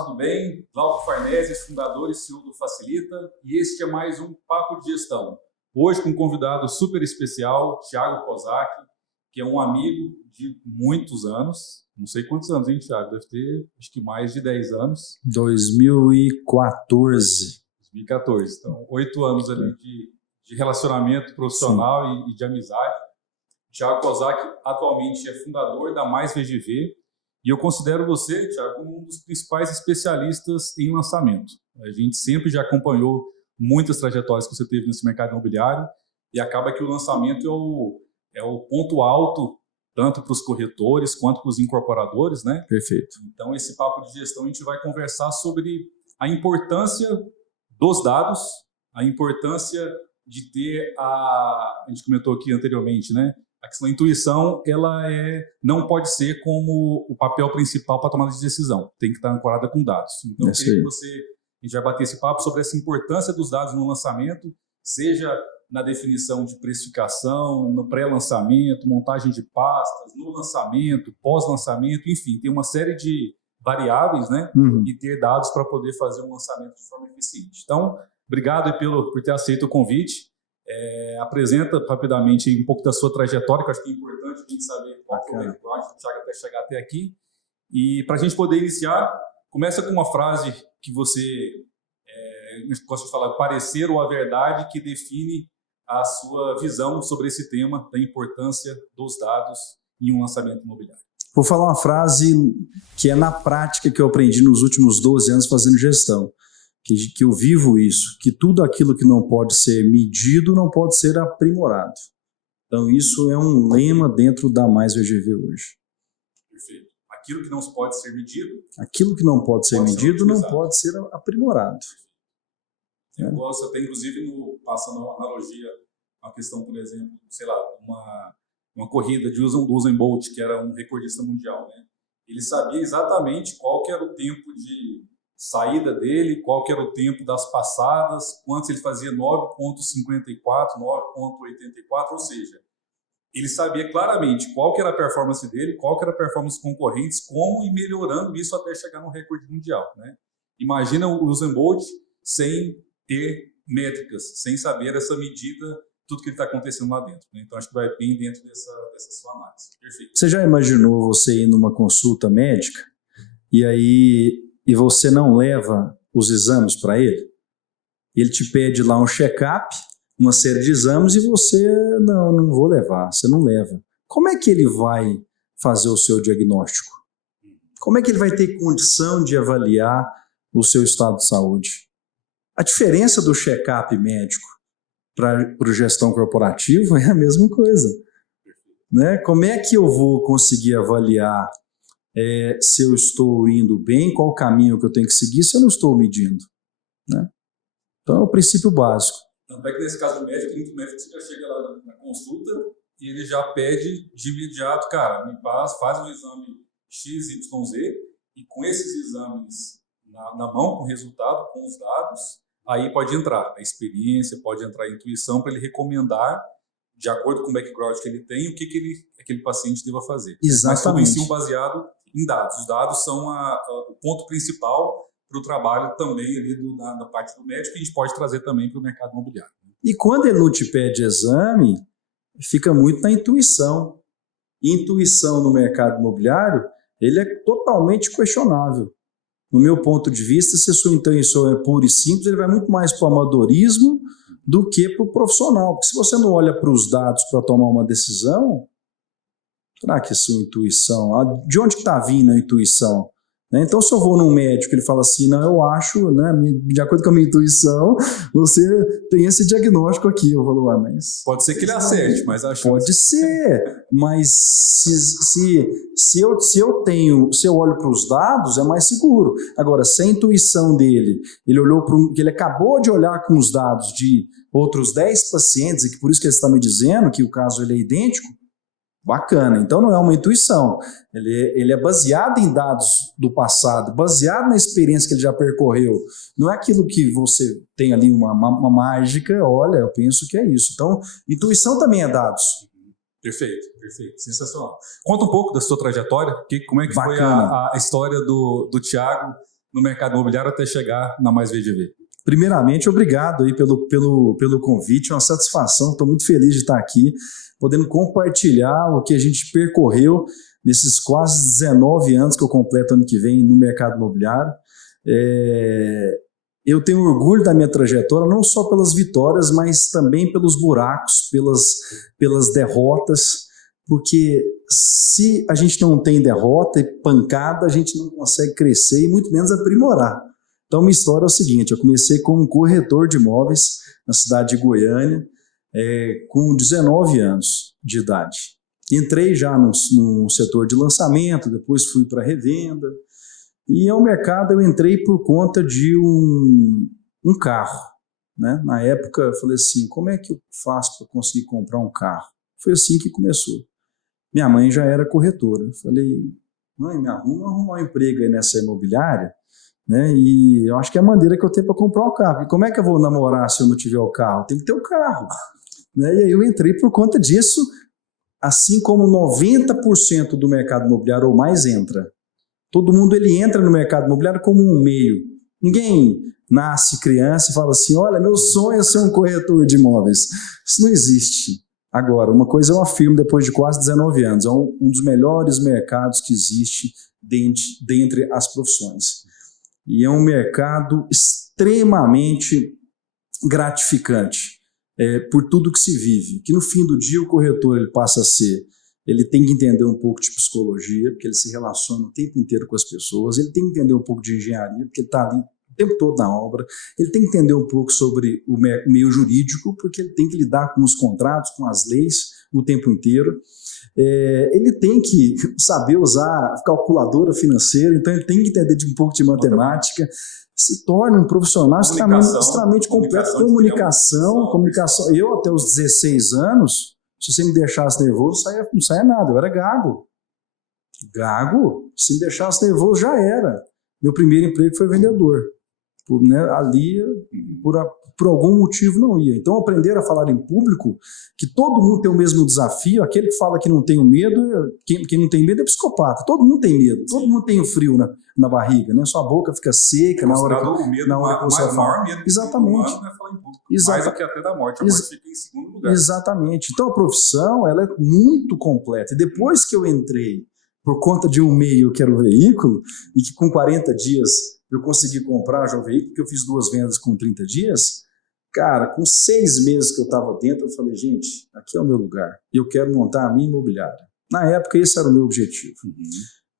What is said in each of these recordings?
Olá, tudo bem? Glauco Farnese, fundador e CEO do Facilita, e este é mais um Papo de Gestão. Hoje com um convidado super especial, Thiago Kozak, que é um amigo de muitos anos. Não sei quantos anos, hein, Thiago? Deve ter, acho que mais de 10 anos. 2014. 2014. Então, 8 anos ali de relacionamento profissional e de amizade. Thiago Kozak atualmente é fundador da Mais VGV, e eu considero você, Thiago, como um dos principais especialistas em lançamento. A gente sempre já acompanhou muitas trajetórias que você teve nesse mercado imobiliário e acaba que o lançamento é o ponto alto, tanto para os corretores quanto para os incorporadores, né? Perfeito. Então, esse papo de gestão, a gente vai conversar sobre a importância dos dados, a importância de ter a gente comentou aqui anteriormente, né? A questão da intuição, ela não pode ser como o papel principal para a tomada de decisão. Tem que estar ancorada com dados. Então, eu queria que a gente vai bater esse papo sobre essa importância dos dados no lançamento, seja na definição de precificação, no pré-lançamento, montagem de pastas, no lançamento, pós-lançamento, enfim, tem uma série de variáveis, né? E ter dados para poder fazer um lançamento de forma eficiente. Então, obrigado por ter aceito o convite. Apresenta rapidamente um pouco da sua trajetória, que eu acho que é importante a gente saber qual foi o background do Thiago até chegar até aqui. E para a gente poder iniciar, começa com uma frase que você gosta de falar, parecer ou a verdade, que define a sua visão sobre esse tema da importância dos dados em um lançamento imobiliário. Vou falar uma frase que é na prática que eu aprendi nos últimos 12 anos fazendo gestão. Que eu vivo isso, que tudo aquilo que não pode ser medido não pode ser aprimorado. Então isso é um lema dentro da Mais VGV hoje. Perfeito. Aquilo que não pode ser medido... Aquilo que não pode ser medido não pode ser aprimorado. Eu gosto até, inclusive, passando uma analogia, uma questão, por exemplo, sei lá, uma corrida de Usain Bolt, que era um recordista mundial, né? Ele sabia exatamente qual que era o tempo de saída dele, qual que era o tempo das passadas, quantos ele fazia, 9,54, 9,84, ou seja, ele sabia claramente qual que era a performance dele, qual que era a performance dos concorrentes, como ir melhorando isso até chegar no recorde mundial, né? Imagina o Usain Bolt sem ter métricas, sem saber essa medida, tudo que está acontecendo lá dentro, né? Então acho que vai bem dentro dessa sua análise. Perfeito. Você já imaginou você ir numa consulta médica e você não leva os exames para ele? Ele te pede lá um check-up, uma série de exames, e você, não vou levar, você não leva. Como é que ele vai fazer o seu diagnóstico? Como é que ele vai ter condição de avaliar o seu estado de saúde? A diferença do check-up médico para o gestão corporativa é a mesma coisa, né? Como é que eu vou conseguir avaliar se eu estou indo bem, qual o caminho que eu tenho que seguir se eu não estou medindo, né? Então é o princípio básico. Tanto é que nesse caso do médico, muito médico você já chega lá na consulta e ele já pede de imediato, cara, me faz um exame XYZ, e com esses exames na mão, com o resultado, com os dados, aí pode entrar a experiência, pode entrar a intuição para ele recomendar, de acordo com o background que ele tem, o que aquele paciente deva fazer. Exatamente. Mas tudo em si baseado em dados. Os dados são o ponto principal para o trabalho também ali da parte do médico, que a gente pode trazer também para o mercado imobiliário. E quando ele não te pede exame, fica muito na intuição. Intuição no mercado imobiliário, ele é totalmente questionável. No meu ponto de vista, se a sua intuição é pura e simples, ele vai muito mais para o amadorismo do que para o profissional. Porque se você não olha para os dados para tomar uma decisão, será que é sua intuição? De onde está vindo a intuição? Então, se eu vou num médico, ele fala assim, não, eu acho, né, de acordo com a minha intuição, você tem esse diagnóstico aqui. Eu falo, mas... Pode ser que ele acerte, mas acho... Pode ser, mas se eu olho para os dados, é mais seguro. Agora, se a intuição dele, ele olhou que ele acabou de olhar com os dados de outros 10 pacientes, e que por isso que ele está me dizendo que o caso ele é idêntico, bacana. Então não é uma intuição, ele é baseado em dados do passado, baseado na experiência que ele já percorreu. Não é aquilo que você tem ali uma mágica, olha, eu penso que é isso. Então, intuição também é dados. Perfeito, sensacional. Conta um pouco da sua trajetória, como é que foi a história do Thiago no mercado imobiliário até chegar na Mais VGV? Primeiramente, obrigado aí pelo convite, é uma satisfação, estou muito feliz de estar aqui, podendo compartilhar o que a gente percorreu nesses quase 19 anos que eu completo ano que vem no mercado imobiliário. Eu tenho orgulho da minha trajetória, não só pelas vitórias, mas também pelos buracos, pelas derrotas, porque se a gente não tem derrota e pancada, a gente não consegue crescer e muito menos aprimorar. Então, minha história é o seguinte, eu comecei como corretor de imóveis na cidade de Goiânia, com 19 anos de idade. Entrei já no setor de lançamento, depois fui para revenda, e ao mercado eu entrei por conta de um carro. Né? Na época eu falei assim, como é que eu faço para conseguir comprar um carro? Foi assim que começou. Minha mãe já era corretora. Eu falei, mãe, me arruma um emprego aí nessa imobiliária, né? E eu acho que é a maneira que eu tenho para comprar o carro. E como é que eu vou namorar se eu não tiver o carro? Tem que ter o carro. Né? E aí eu entrei por conta disso, assim como 90% do mercado imobiliário ou mais entra. Todo mundo ele entra no mercado imobiliário como um meio. Ninguém nasce criança e fala assim, olha, meu sonho é ser um corretor de imóveis. Isso não existe. Agora, uma coisa eu afirmo depois de quase 19 anos, é um dos melhores mercados que existe dentre as profissões. E é um mercado extremamente gratificante por tudo que se vive. Que no fim do dia o corretor ele passa a ser, ele tem que entender um pouco de psicologia, porque ele se relaciona o tempo inteiro com as pessoas, ele tem que entender um pouco de engenharia, porque ele está ali o tempo todo na obra, ele tem que entender um pouco sobre o meio jurídico, porque ele tem que lidar com os contratos, com as leis o tempo inteiro. Ele tem que saber usar calculadora financeira, então ele tem que entender um pouco de matemática, se torna um profissional extremamente completo. Comunicação. Eu, até os 16 anos, se você me deixasse nervoso, não saia nada, eu era gago. Se me deixasse nervoso, já era. Meu primeiro emprego foi vendedor. Ali, por algum motivo, não ia. Então, aprender a falar em público, que todo mundo tem o mesmo desafio, aquele que fala que não tem medo, quem não tem medo é psicopata. Todo mundo tem medo, todo mundo tem o frio na barriga, né? Sua boca fica seca na hora que você fala. Maior medo Exatamente. Humano, é falar em público. Mais do que até da morte. A morte fica em segundo lugar. Exatamente. Então, a profissão ela é muito completa. E depois que eu entrei por conta de um meio que era o veículo, e que com 40 dias eu consegui comprar já o veículo, porque eu fiz 2 vendas com 30 dias, cara, com 6 meses que eu estava dentro, eu falei, gente, aqui é o meu lugar, eu quero montar a minha imobiliária. Na época, esse era o meu objetivo.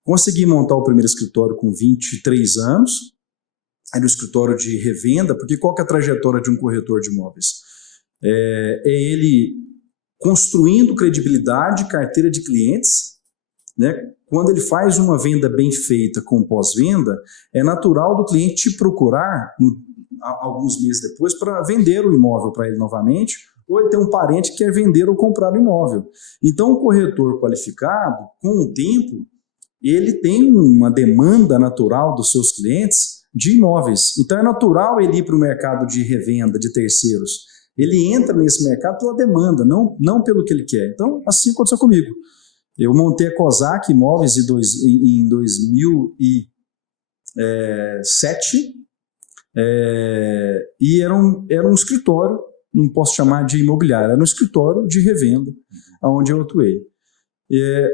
Consegui montar o primeiro escritório com 23 anos, era um escritório de revenda, porque qual que é a trajetória de um corretor de imóveis? É ele construindo credibilidade, carteira de clientes, né? Quando ele faz uma venda bem feita com pós-venda, é natural do cliente te procurar alguns meses depois para vender o imóvel para ele novamente, ou ele tem um parente que quer vender ou comprar o imóvel. Então, o corretor qualificado, com o tempo, ele tem uma demanda natural dos seus clientes de imóveis. Então, é natural ele ir para o mercado de revenda de terceiros. Ele entra nesse mercado pela demanda, não pelo que ele quer. Então, assim aconteceu comigo. Eu montei a COSAC Imóveis em 2007 e era um escritório, não posso chamar de imobiliário, era um escritório de revenda, onde eu atuei.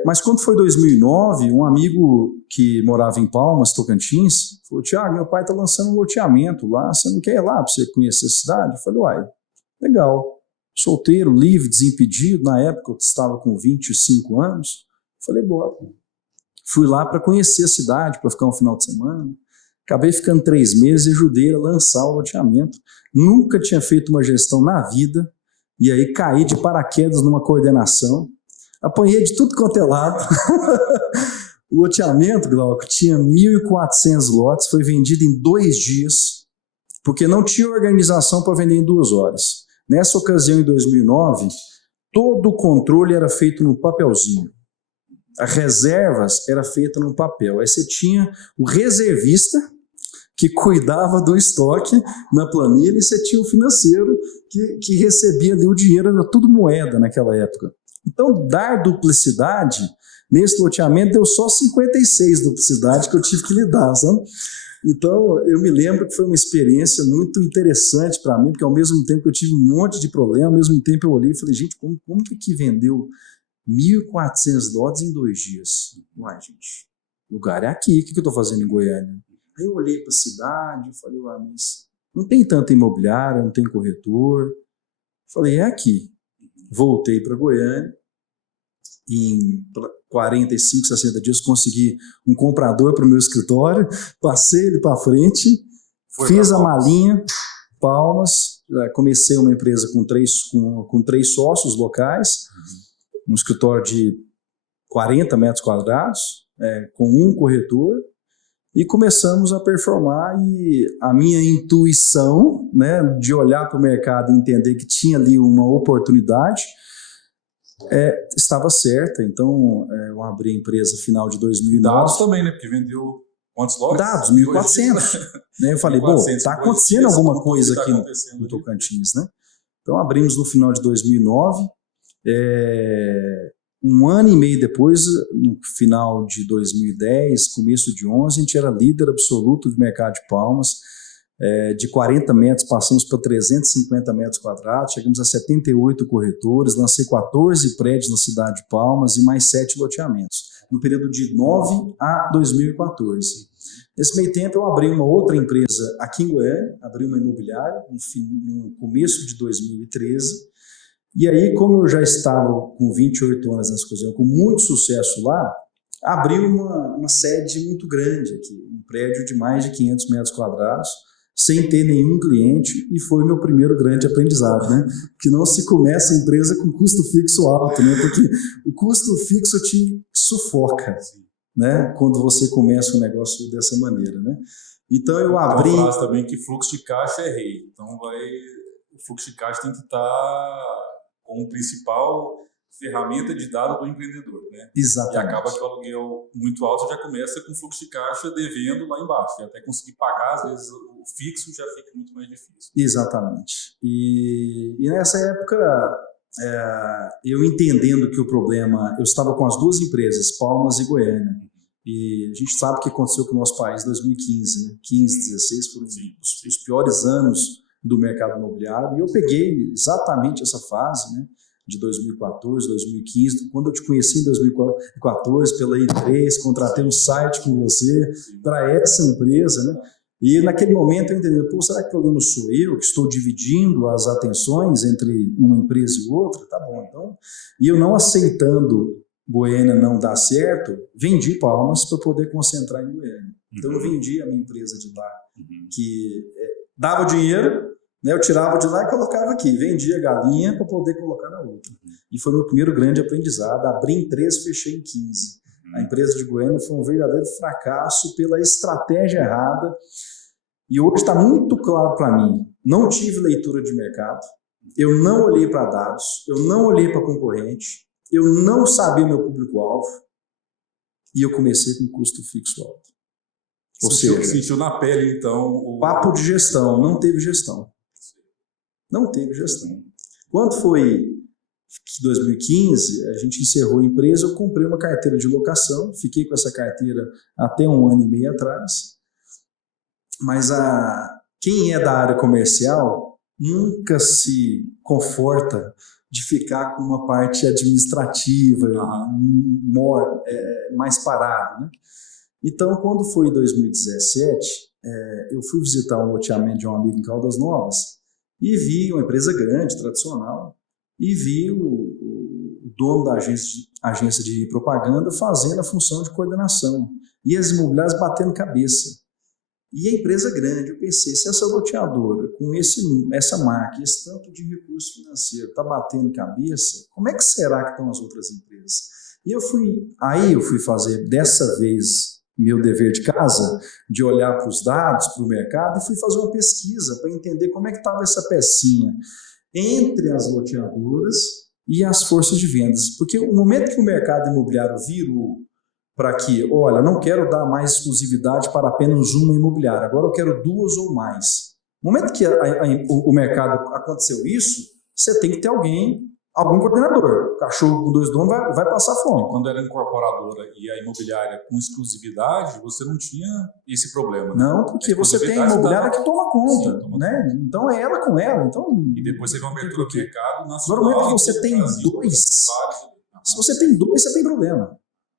Mas quando foi 2009, um amigo que morava em Palmas, Tocantins, falou, Thiago, meu pai está lançando um loteamento lá, você não quer ir lá para você conhecer a cidade? Eu falei, uai, legal. Solteiro, livre, desimpedido, na época eu estava com 25 anos, falei, bora. Fui lá para conhecer a cidade, para ficar um final de semana, acabei ficando 3 meses e ajudei a lançar o loteamento, nunca tinha feito uma gestão na vida, e aí caí de paraquedas numa coordenação, apanhei de tudo quanto é lado, o loteamento, Glauco, tinha 1.400 lotes, foi vendido em 2 dias, porque não tinha organização para vender em 2 horas. Nessa ocasião, em 2009, todo o controle era feito no papelzinho. As reservas eram feitas no papel. Aí você tinha o reservista, que cuidava do estoque na planilha, e você tinha o financeiro, que recebia ali o dinheiro, era tudo moeda naquela época. Então, dar duplicidade, nesse loteamento, deu só 56 duplicidades que eu tive que lidar, sabe? Então, eu me lembro que foi uma experiência muito interessante para mim, porque ao mesmo tempo que eu tive um monte de problema, ao mesmo tempo eu olhei e falei, gente, como que aqui vendeu $1.400 em 2 dias? Uai, gente, o lugar é aqui, o que eu estou fazendo em Goiânia? Aí eu olhei para a cidade e falei, mas não tem tanta imobiliária, não tem corretor. Falei, é aqui. Voltei para Goiânia, em 45, 60 dias consegui um comprador para o meu escritório, passei ele para frente, fiz a malinha, Palmas, comecei uma empresa com três sócios locais, um escritório de 40 metros quadrados, com um corretor, e começamos a performar, e a minha intuição, né, de olhar para o mercado e entender que tinha ali uma oportunidade, estava certa. Então, eu abri a empresa final de 2009. Dados também, né? Porque vendeu quantos lotes? Dados, 1.400. Né? Eu falei, está acontecendo alguma coisa aqui no Tocantins, né? Então, abrimos no final de 2009. Um ano e meio depois, no final de 2010, começo de 11, a gente era líder absoluto do mercado de Palmas. De 40 metros passamos para 350 metros quadrados, chegamos a 78 corretores, lancei 14 prédios na cidade de Palmas e mais 7 loteamentos, no período de 9 a 2014. Nesse meio tempo eu abri uma outra empresa aqui em Goiânia, abri uma imobiliária no começo de 2013, e aí, como eu já estava com 28 anos nessa coisa, com muito sucesso lá, abri uma sede muito grande aqui, um prédio de mais de 500 metros quadrados, sem ter nenhum cliente, e foi meu primeiro grande aprendizado, né? Que não se começa a empresa com custo fixo alto, né? Porque o custo fixo te sufoca, né? Quando você começa um negócio dessa maneira, né? Então eu abri... Tem uma frase também que fluxo de caixa é rei. Então o fluxo de caixa tem que estar como principal ferramenta de dado do empreendedor, né? Exatamente. E acaba que o aluguel muito alto já começa com fluxo de caixa devendo lá embaixo. E até conseguir pagar, às vezes, o fixo já fica muito mais difícil. Exatamente. E nessa época, eu entendendo que o problema... Eu estava com as duas empresas, Palmas e Goiânia. E a gente sabe o que aconteceu com o nosso país em 2015, né? 15, 16 foram os piores anos do mercado imobiliário. E eu peguei exatamente essa fase, né? De 2014, 2015, quando eu te conheci em 2014 pela I3, contratei um site com você para essa empresa, né? E naquele momento eu entendi, será que o problema sou eu, que estou dividindo as atenções entre uma empresa e outra? Tá bom, então. E eu não aceitando Goiânia não dar certo, vendi Palmas para poder concentrar em Goiânia. Então eu vendi a minha empresa de lá, que dava dinheiro, né, eu tirava de lá e colocava aqui, vendia galinha para poder colocar na outra. E foi meu primeiro grande aprendizado. Abri em 3, fechei em 15. A empresa de Goiânia foi um verdadeiro fracasso pela estratégia errada. E hoje está muito claro para mim, não tive leitura de mercado, eu não olhei para dados, eu não olhei para concorrente, eu não sabia meu público-alvo e eu comecei com custo fixo alto. Ou seja, sentiu na pele, então... Papo de gestão, não teve gestão. Não teve gestão. Quando foi 2015, a gente encerrou a empresa, eu comprei uma carteira de locação, fiquei com essa carteira até 1 ano e meio atrás, mas quem é da área comercial nunca se conforta de ficar com uma parte administrativa, mais parado, né? Então, quando foi em 2017, eu fui visitar um loteamento de um amigo em Caldas Novas, e vi uma empresa grande, tradicional, e vi o dono da agência de propaganda fazendo a função de coordenação, e as imobiliárias batendo cabeça. E a empresa grande, eu pensei, se essa loteadora, com essa marca, esse tanto de recurso financeiro, está batendo cabeça, como é que será que estão as outras empresas? E eu fui fazer, dessa vez, meu dever de casa, de olhar para os dados, para o mercado, e fui fazer uma pesquisa para entender como é que estava essa pecinha entre as loteadoras e as forças de vendas. Porque o momento que o mercado imobiliário virou para que, olha, não quero dar mais exclusividade para apenas uma imobiliária, agora eu quero 2 ou mais. No momento que o mercado aconteceu isso, você tem que ter alguém algum coordenador. O cachorro com 2 donos vai passar fome. Quando era incorporadora e a imobiliária com exclusividade, você não tinha esse problema. Né? Não, porque você tem a imobiliária que toma conta. Sim, né? Então é ela com ela. Então, e depois você vai uma abertura de mercado nacional. Normalmente você tem Brasil, 2. Se você tem 2, você tem problema.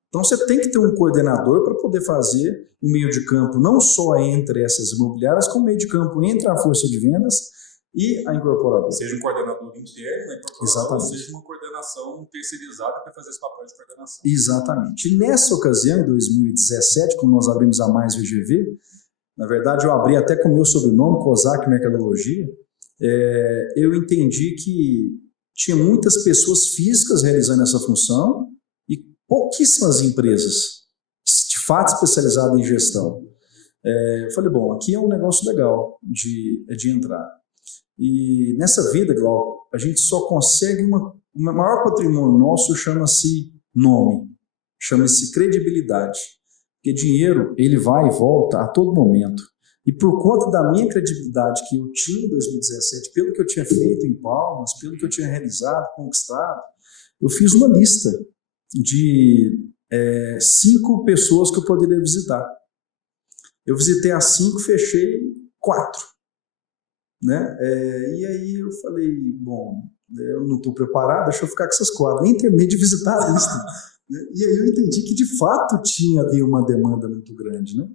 Então você tem que ter um coordenador para poder fazer o meio de campo, não só entre essas imobiliárias, como meio de campo entre a força de vendas e a incorporadora. Seja um coordenador interno, né, ou seja uma coordenação terceirizada para fazer esse papel de coordenação. Exatamente. E nessa ocasião, em 2017, quando nós abrimos a Mais VGV, na verdade eu abri até com o meu sobrenome, COSAC Mercadologia, eu entendi que tinha muitas pessoas físicas realizando essa função e pouquíssimas empresas, de fato especializadas em gestão. Eu falei, bom, aqui é um negócio legal de entrar. E nessa vida, Glauco, a gente só consegue o maior patrimônio nosso chama-se nome, chama-se credibilidade. Porque dinheiro, ele vai e volta a todo momento. E por conta da minha credibilidade que eu tinha em 2017, pelo que eu tinha feito em Palmas, pelo que eu tinha realizado, conquistado, eu fiz uma lista de 5 pessoas que eu poderia visitar. Eu visitei as 5, fechei 4. Né? E aí eu falei, bom, eu não estou preparado, deixa eu ficar com essas 4. Nem terminei de visitar a lista. Né? E aí eu entendi que de fato tinha ali uma demanda muito grande. Né?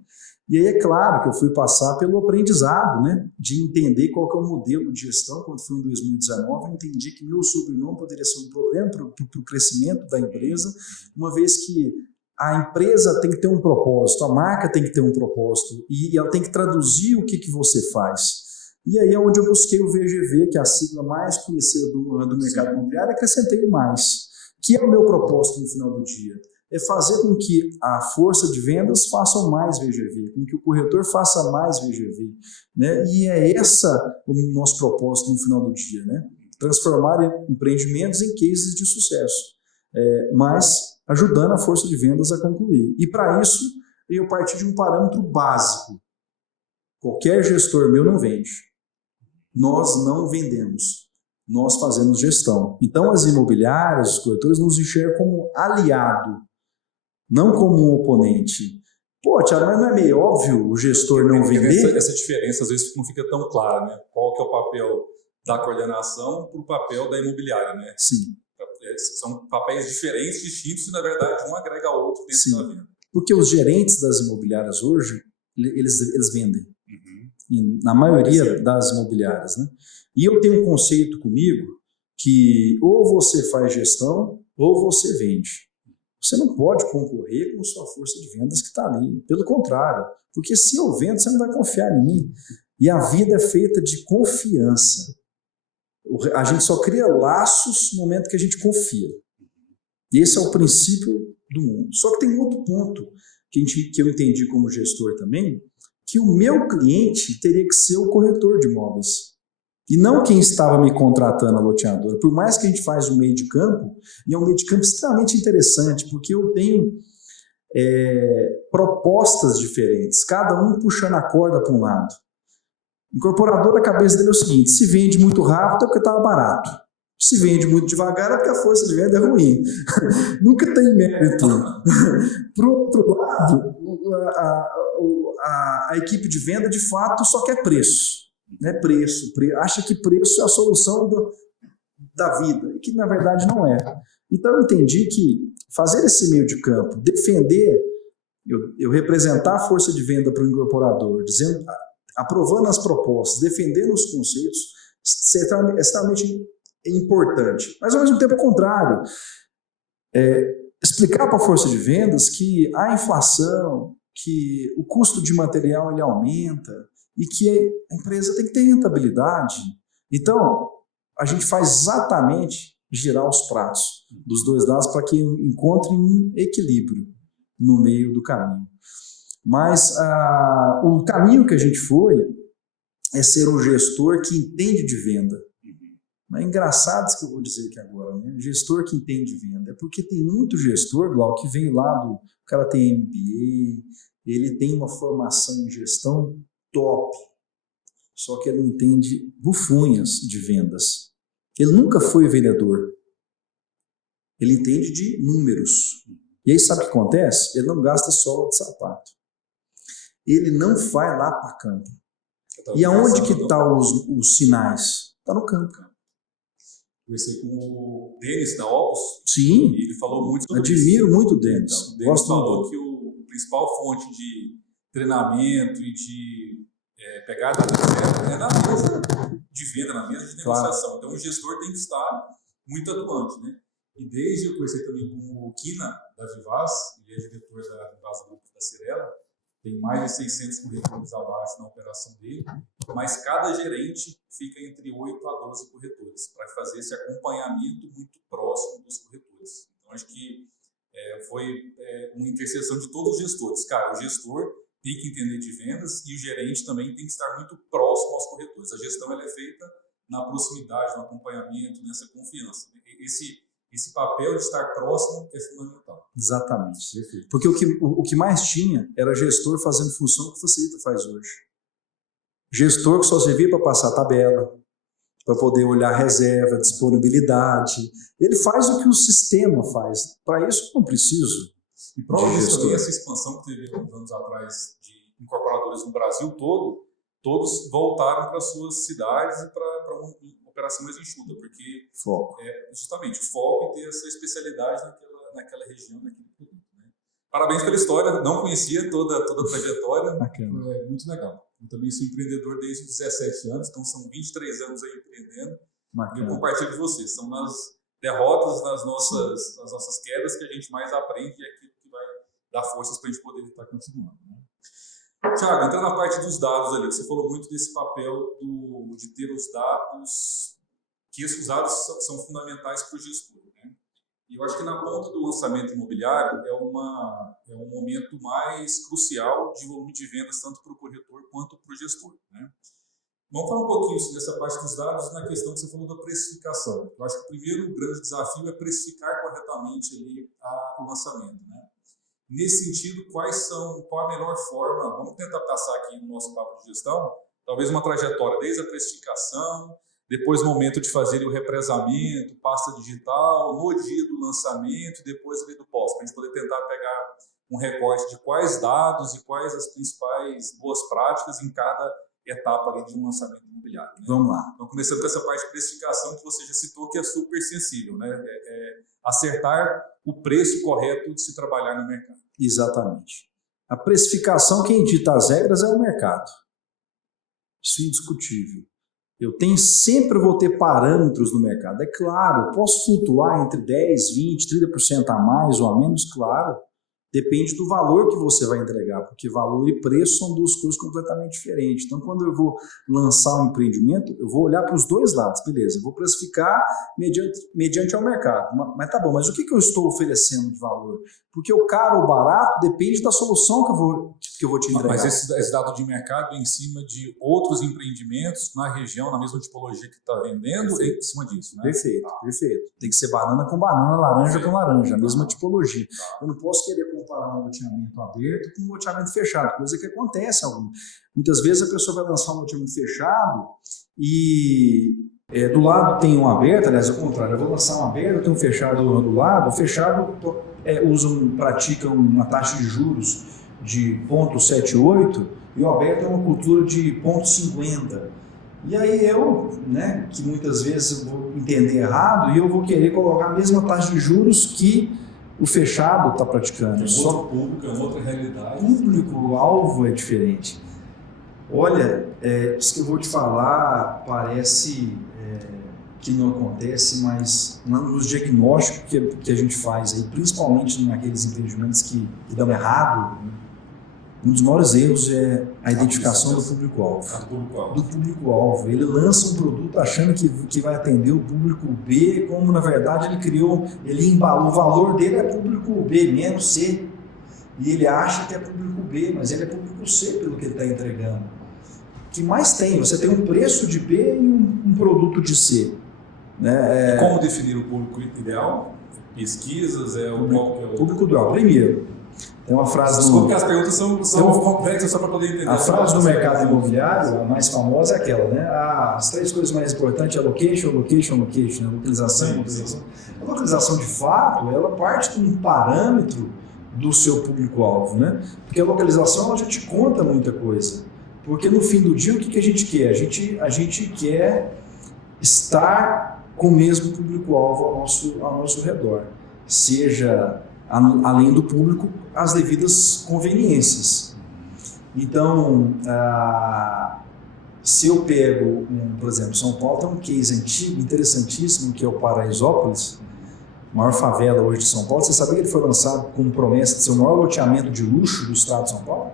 E aí é claro que eu fui passar pelo aprendizado, né? De entender qual que é o modelo de gestão. Quando fui em 2019, eu entendi que meu sobrenome poderia ser um problema para o crescimento da empresa, uma vez que a empresa tem que ter um propósito, a marca tem que ter um propósito e ela tem que traduzir o que você faz. E aí é onde eu busquei o VGV, que é a sigla mais conhecida do mercado imobiliário, e acrescentei o mais, que é o meu propósito no final do dia. É fazer com que a força de vendas faça mais VGV, com que o corretor faça mais VGV. Né? E é esse o nosso propósito no final do dia, né? Transformar empreendimentos em cases de sucesso, mas ajudando a força de vendas a concluir. E para isso, eu parti de um parâmetro básico. Qualquer gestor meu não vende. Nós não vendemos. Nós fazemos gestão. Então, as imobiliárias, os corretores, nos enxergam como aliado, não como um oponente. Pô, Thiago, mas não é meio óbvio o gestor não vender? Essa diferença às vezes não fica tão clara, né? Qual que é o papel da coordenação para o papel da imobiliária, né? Sim. São papéis diferentes, distintos, e na verdade um agrega ao outro dentro Sim. da venda. Porque os gerentes das imobiliárias hoje, eles vendem. Na maioria das imobiliárias. Né? E eu tenho um conceito comigo que ou você faz gestão ou você vende. Você não pode concorrer com sua força de vendas que está ali. Pelo contrário, porque se eu vendo, você não vai confiar em mim. E a vida é feita de confiança. A gente só cria laços no momento que a gente confia. E esse é o princípio do mundo. Só que tem um outro ponto que eu entendi como gestor também, que o meu cliente teria que ser o corretor de imóveis. E não quem estava me contratando, a loteadora. Por mais que a gente faz um meio de campo, e é um meio de campo extremamente interessante, porque eu tenho propostas diferentes, cada um puxando a corda para um lado. O incorporador, a cabeça dele é o seguinte, se vende muito rápido é porque estava barato. Se vende muito devagar é porque a força de venda é ruim. Nunca tem mérito. Por outro lado, a equipe de venda, de fato, só quer preço. Né? Preço. Acha que preço é a solução da vida, e que na verdade não é. Então eu entendi que fazer esse meio de campo, defender, eu representar a força de venda para o incorporador, dizendo, aprovando as propostas, defendendo os conceitos, é extremamente importante. Mas ao mesmo tempo é contrário. Explicar para a força de vendas que a inflação, que o custo de material ele aumenta e que a empresa tem que ter rentabilidade. Então, a gente faz exatamente girar os pratos dos dois lados para que encontrem um equilíbrio no meio do caminho. Mas o caminho que a gente foi é ser um gestor que entende de venda. É engraçado isso que eu vou dizer aqui agora, né? Gestor que entende de venda. É porque tem muito gestor, Glauco, que vem lá o cara tem MBA, ele tem uma formação em gestão top, só que ele não entende bufunhas de vendas. Ele nunca foi vendedor. Ele entende de números. E aí sabe o que acontece? Ele não gasta sola de sapato. Ele não vai lá para campo. E aonde que estão os sinais? Está no campo. Conversei com o Denis da Opus. Sim. E ele falou muito sobre Admiro isso. muito o Denis. Então, o Denis falou que a principal fonte de treinamento e de pegada de venda é na mesa de venda, na mesa de negociação. Claro. Então o gestor tem que estar muito atuante, né? E desde eu conversei também com o Kina da Vivaz, ele é diretor da Vivaz Grupo da Cirela, tem mais de 600 corretores abaixo na operação dele, mas cada gerente fica entre 8 a 12 corretores para fazer esse acompanhamento muito próximo dos corretores. Então acho que foi uma interseção de todos os gestores. Cara, o gestor tem que entender de vendas e o gerente também tem que estar muito próximo aos corretores. A gestão ela é feita na proximidade, no acompanhamento, nessa confiança. Esse papel de estar próximo é fundamental. Exatamente. Perfeito. Porque o que mais tinha era gestor fazendo função que o Facilita faz hoje. Gestor que só servia para passar tabela, para poder olhar reserva, disponibilidade. Ele faz o que o sistema faz. Para isso, eu não preciso. E prova disso também essa expansão que teve uns anos atrás de incorporadores no Brasil todo, todos voltaram para suas cidades e para uma operação mais enxuta, porque foco. Justamente o foco em ter essa especialidade naquela região, naquele produto. Né? Parabéns pela história, não conhecia toda a trajetória, é muito legal. Eu também sou empreendedor desde os 17 anos, então são 23 anos aí empreendendo. Bacana. E eu compartilho com vocês, são nas derrotas, nas nossas quedas que a gente mais aprende e é aquilo que vai dar forças para a gente poder estar continuando. Né? Thiago, entrando na parte dos dados ali, você falou muito desse papel de ter os dados, que os dados são fundamentais para o gestor. Né? E eu acho que na ponta do lançamento imobiliário é um momento mais crucial de volume de vendas, tanto para o corretor quanto para o gestor. Né? Vamos falar um pouquinho dessa parte dos dados na questão que você falou da precificação. Eu acho que o primeiro grande desafio é precificar corretamente ali o lançamento. Né? Nesse sentido, qual a melhor forma, vamos tentar passar aqui no nosso papo de gestão, talvez uma trajetória desde a precificação, depois o momento de fazer o represamento, pasta digital, no dia do lançamento, depois ali do pós, para a gente poder tentar pegar um recorte de quais dados e quais as principais boas práticas em cada etapa ali de um lançamento imobiliário. Né? Vamos lá. Então, começando com essa parte de precificação que você já citou, que é super sensível, né? Acertar o preço correto de se trabalhar no mercado. Exatamente. A precificação, quem dita as regras é o mercado. Isso é indiscutível. Sempre vou ter parâmetros no mercado. É claro, eu posso flutuar entre 10, 20, 30% a mais ou a menos, claro. Depende do valor que você vai entregar, porque valor e preço são duas coisas completamente diferentes. Então, quando eu vou lançar um empreendimento, eu vou olhar para os dois lados, beleza, eu vou precificar mediante ao mercado. Mas tá bom, mas o que eu estou oferecendo de valor? Porque o caro ou barato depende da solução que eu vou te entregar. Mas esse dado de mercado em cima de outros empreendimentos na região, na mesma tipologia que está vendendo, em cima disso, né? Perfeito, perfeito. Tem que ser banana com banana, laranja com laranja, a mesma tipologia. Eu não posso querer comparar um loteamento aberto com um loteamento fechado, coisa que acontece. Muitas vezes a pessoa vai lançar um loteamento fechado e do lado tem um aberto, aliás, ao contrário, eu vou lançar um aberto, tem um fechado do lado, o fechado pratica uma taxa de juros de 0,78 e o aberto é uma cultura de 0,50. E aí que muitas vezes eu vou entender errado e eu vou querer colocar a mesma taxa de juros que o fechado está praticando. Só público, é outra realidade. O público-alvo é diferente. Olha, isso que eu vou te falar parece que não acontece, mas nos diagnósticos que a gente faz, aí, principalmente naqueles empreendimentos que dão errado, um dos maiores erros é a identificação do público-alvo. Do público-alvo. Ele lança um produto achando que vai atender o público B, como na verdade ele embalou. O valor dele é público B menos C. E ele acha que é público B, mas ele é público C pelo que ele está entregando. O que mais tem? Você tem um preço de B e um produto de C. Como definir o público ideal? Pesquisas? Público ideal. Primeiro, Tem uma frase Desculpa que as perguntas são complexas só para poder entender. A frase do mercado imobiliário, a mais famosa, é aquela, né? As 3 coisas mais importantes é location, location, location, né? Localização, localização. A localização, de fato, ela parte de um parâmetro do seu público-alvo, né? Porque a localização, ela já te conta muita coisa. Porque no fim do dia, o que a gente quer? A gente quer estar com o mesmo público-alvo ao nosso redor. Seja, além do público, as devidas conveniências. Então, se eu pego, por exemplo, São Paulo tem um case antigo, interessantíssimo, que é o Paraisópolis, a maior favela hoje de São Paulo. Você sabia que ele foi lançado com promessa de ser o maior loteamento de luxo do estado de São Paulo?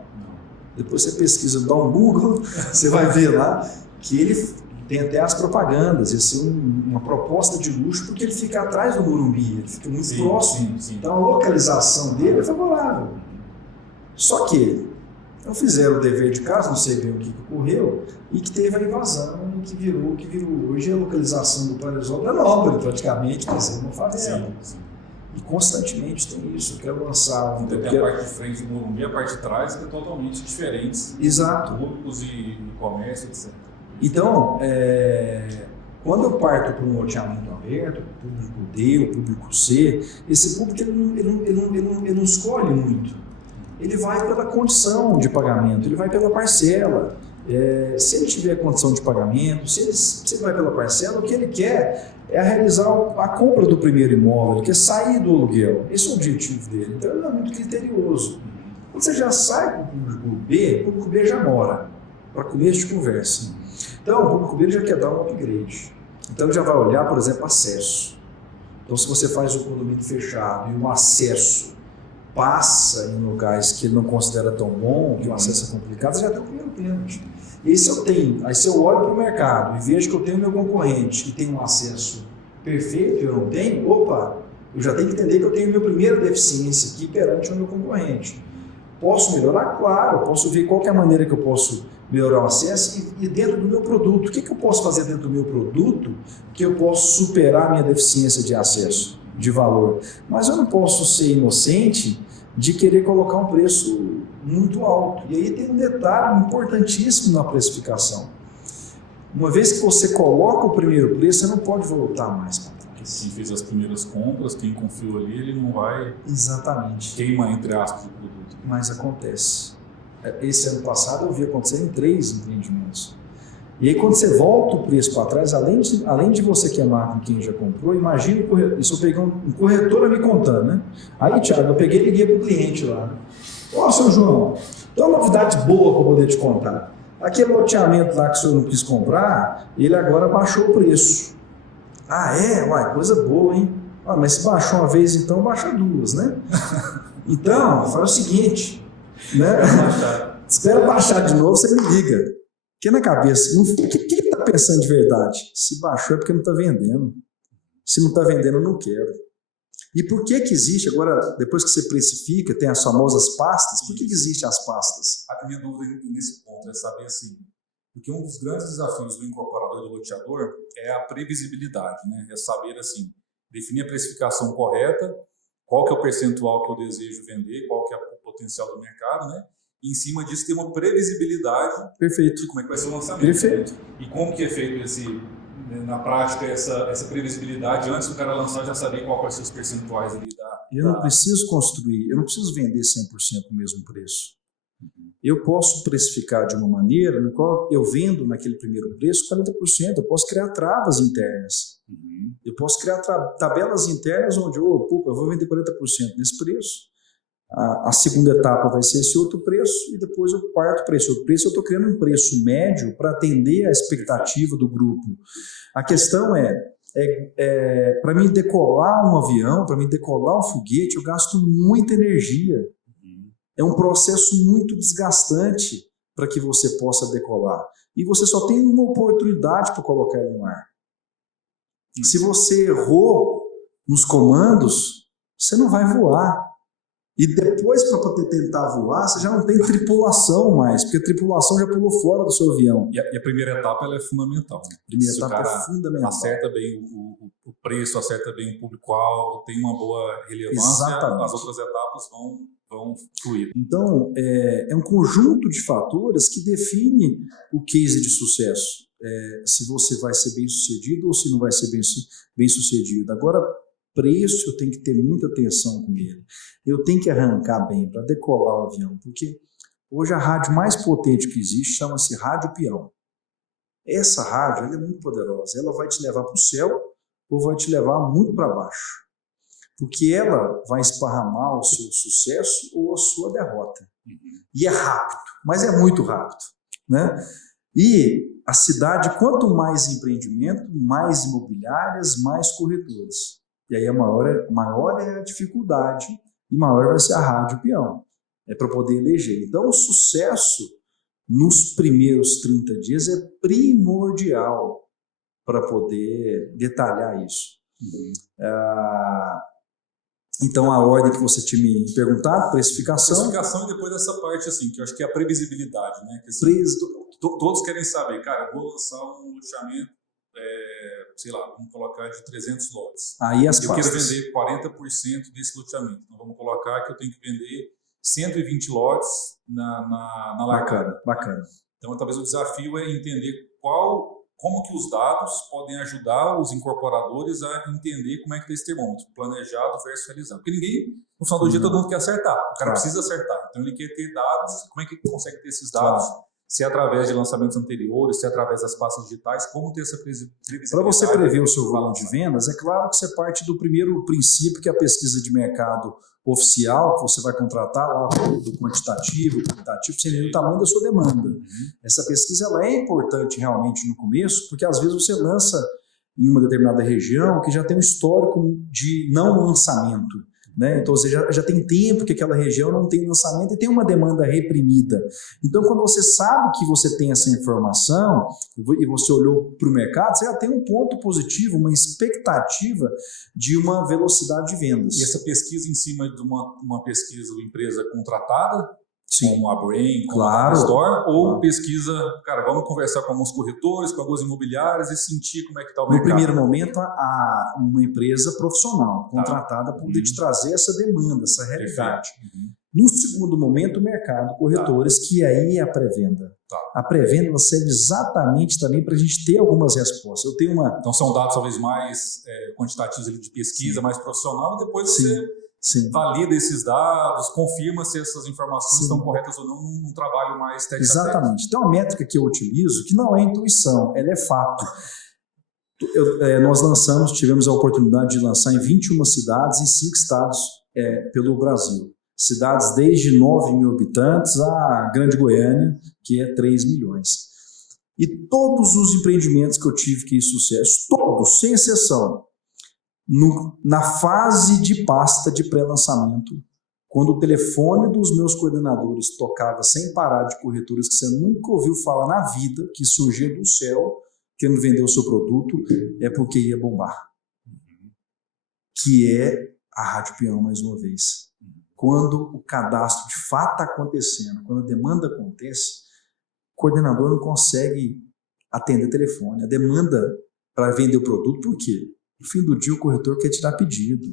Depois você pesquisa, dá um Google, você vai ver lá que ele tem até as propagandas, ia ser uma proposta de luxo, porque ele fica atrás do Morumbi, ele fica muito próximo. Sim. Então a localização dele é favorável. Só que não fizeram o dever de casa, não sei bem o que ocorreu, e que teve a invasão, e que virou hoje a localização do Paraisópolis é nobre, praticamente, quer dizer, uma favela. Sim. E constantemente tem isso. Eu quero lançar então, tem a parte de frente do Morumbi, a parte de trás, que é totalmente diferentes. Exato. Públicos e comércio, etc. Então, quando eu parto para um loteamento aberto, o público D, o público C, esse público ele não escolhe muito. Ele vai pela condição de pagamento, ele vai pela parcela. Se ele tiver condição de pagamento, se ele vai pela parcela, o que ele quer é realizar a compra do primeiro imóvel, ele quer sair do aluguel. Esse é o objetivo dele. Então ele é muito criterioso. Quando você já sai para o público B já mora, para começo de conversa. Então o público B já quer dar um upgrade. Então ele já vai olhar, por exemplo, acesso. Então se você faz um condomínio fechado e o acesso passa em locais que ele não considera tão bom, que o acesso é complicado, você já tem o primeiro pênalti. E se eu tenho, aí se eu olho para o mercado e vejo que eu tenho meu concorrente que tem um acesso perfeito e eu não tenho, eu já tenho que entender que eu tenho minha primeira deficiência aqui perante o meu concorrente. Posso melhorar? Claro, posso ver qual que é a maneira que eu posso melhorar o acesso e dentro do meu produto. O que eu posso fazer dentro do meu produto que eu posso superar a minha deficiência de acesso, de valor? Mas eu não posso ser inocente de querer colocar um preço muito alto. E aí tem um detalhe importantíssimo na precificação. Uma vez que você coloca o primeiro preço, você não pode voltar mais para trás. Quem fez as primeiras compras, quem confiou ali, ele não vai... Exatamente. Queima, entre aspas, o produto. Mas acontece. Esse ano passado eu vi acontecer em 3 empreendimentos. E aí quando você volta o preço para trás, além de você queimar com quem já comprou, imagina isso, eu peguei um corretor me contando, né? Aí, Thiago, eu peguei e liguei para o cliente lá. Ó, seu João, tem uma novidade boa para poder te contar. Aquele loteamento lá que o senhor não quis comprar, ele agora baixou o preço. Ah, é? Uai, coisa boa, hein? Ah, mas se baixou uma vez, então baixa 2, né? Então, faz o seguinte, né? Espera baixar de novo, você me liga. Porque na cabeça, o que ele está pensando de verdade? Se baixou é porque não está vendendo. Se não está vendendo, eu não quero. E por que existe, agora, depois que você precifica, tem as famosas pastas, por que existem as pastas? A minha dúvida nesse ponto é saber assim, porque um dos grandes desafios do incorporador e do loteador é a previsibilidade, né? É saber assim, definir a precificação correta, qual que é o percentual que eu desejo vender, qual que é o potencial do mercado, né? E em cima disso ter uma previsibilidade. Perfeito. De como é que vai ser o lançamento. Perfeito. E como que é feito na prática essa previsibilidade, antes do cara lançar já saber qual vai ser os percentuais ali Eu não preciso construir, eu não preciso vender 100% o mesmo preço. Eu posso precificar de uma maneira no qual eu vendo naquele primeiro preço 40%, eu posso criar travas internas. Eu posso criar tabelas internas onde eu vou vender 40% nesse preço. A segunda etapa vai ser esse outro preço e depois eu parto para esse outro preço. Eu estou criando um preço médio para atender a expectativa do grupo. A questão para mim decolar um avião, para mim decolar um foguete, eu gasto muita energia. É um processo muito desgastante para que você possa decolar. E você só tem uma oportunidade para colocar ele no ar. Se você errou nos comandos, você não vai voar. E depois, para poder tentar voar, você já não tem tripulação mais, porque a tripulação já pulou fora do seu avião. E a primeira etapa ela é fundamental. Né? A primeira Se etapa o cara é fundamental. acerta bem o preço, acerta bem o público-alvo, tem uma boa relevância, Exatamente. as outras etapas vão fluir. Então, é um conjunto de fatores que define o case de sucesso. Se você vai ser bem sucedido ou se não vai ser bem sucedido. Agora, preço eu tenho que ter muita atenção com ele. Eu tenho que arrancar bem para decolar o avião, porque hoje a rádio mais potente que existe chama-se rádio peão. Essa rádio ela é muito poderosa, ela vai te levar para o céu ou vai te levar muito para baixo, porque ela vai esparramar o seu sucesso ou a sua derrota. E é rápido, mas é muito rápido, né? E a cidade, quanto mais empreendimento, mais imobiliárias, mais corretores. E aí maior é a dificuldade e maior vai ser a rádio peão. É para poder eleger. Então o sucesso nos primeiros 30 dias é primordial para poder detalhar isso. Então a ordem que você tinha me perguntado, precificação. Precificação e depois dessa parte assim, que eu acho que é a previsibilidade, né? Que, assim, todos querem saber, cara, eu vou lançar um loteamento, sei lá, vamos colocar de 300 lotes. Aí as eu quero vender 40% desse loteamento. Então vamos colocar que eu tenho que vender 120 lotes na largada. Bacana. Então talvez o desafio é entender como que os dados podem ajudar os incorporadores a entender como é que está esse termômetro, planejado versus realizado. Porque ninguém, no final do dia, todo mundo quer acertar. O cara precisa acertar. Então ele quer ter dados. Como é que ele consegue ter esses dados? Se é através de lançamentos anteriores, se é através das pastas digitais, como ter essa previsibilidade? Para você prever o seu volume de vendas, é claro que você parte do primeiro princípio, que é a pesquisa de mercado oficial, que você vai contratar lá do quantitativo, qualitativo, sem o tamanho da sua demanda. Essa pesquisa ela é importante realmente no começo, porque às vezes você lança em uma determinada região que já tem um histórico de não lançamento. Né? Então você já tem tempo que aquela região não tem lançamento e tem uma demanda reprimida. Então quando você sabe que você tem essa informação e você olhou para o mercado, você já tem um ponto positivo, uma expectativa de uma velocidade de vendas. E essa pesquisa em cima de uma pesquisa de empresa contratada, sim, como a Brain, como claro, a Store, ou pesquisa, cara, vamos conversar com alguns corretores, com algumas imobiliárias e sentir como é que está o mercado. No primeiro momento, uma empresa profissional, contratada para poder te trazer essa demanda, essa realidade. No segundo momento, o mercado, corretores, que aí é a pré-venda. A pré-venda serve exatamente também para a gente ter algumas respostas. Então são dados talvez mais quantitativos de pesquisa, mais profissional, e depois você valida esses dados, confirma se essas informações estão corretas ou não num trabalho mais técnico. Exatamente. Então, a métrica que eu utilizo, que não é intuição, ela é fato. Nós tivemos a oportunidade de lançar em 21 cidades, em 5 estados pelo Brasil. Cidades desde 9 mil habitantes a Grande Goiânia, que é 3 milhões. E todos os empreendimentos que eu tive que ir sucesso, todos, sem exceção, na fase de pasta de pré-lançamento, quando o telefone dos meus coordenadores tocava sem parar de corretores que você nunca ouviu falar na vida, que surgia do céu, querendo vender o seu produto, é porque ia bombar. Que é a Rádio Peão, mais uma vez. Quando o cadastro de fato está acontecendo, quando a demanda acontece, o coordenador não consegue atender telefone. A demanda para vender o produto, por quê? No fim do dia, o corretor quer tirar pedido.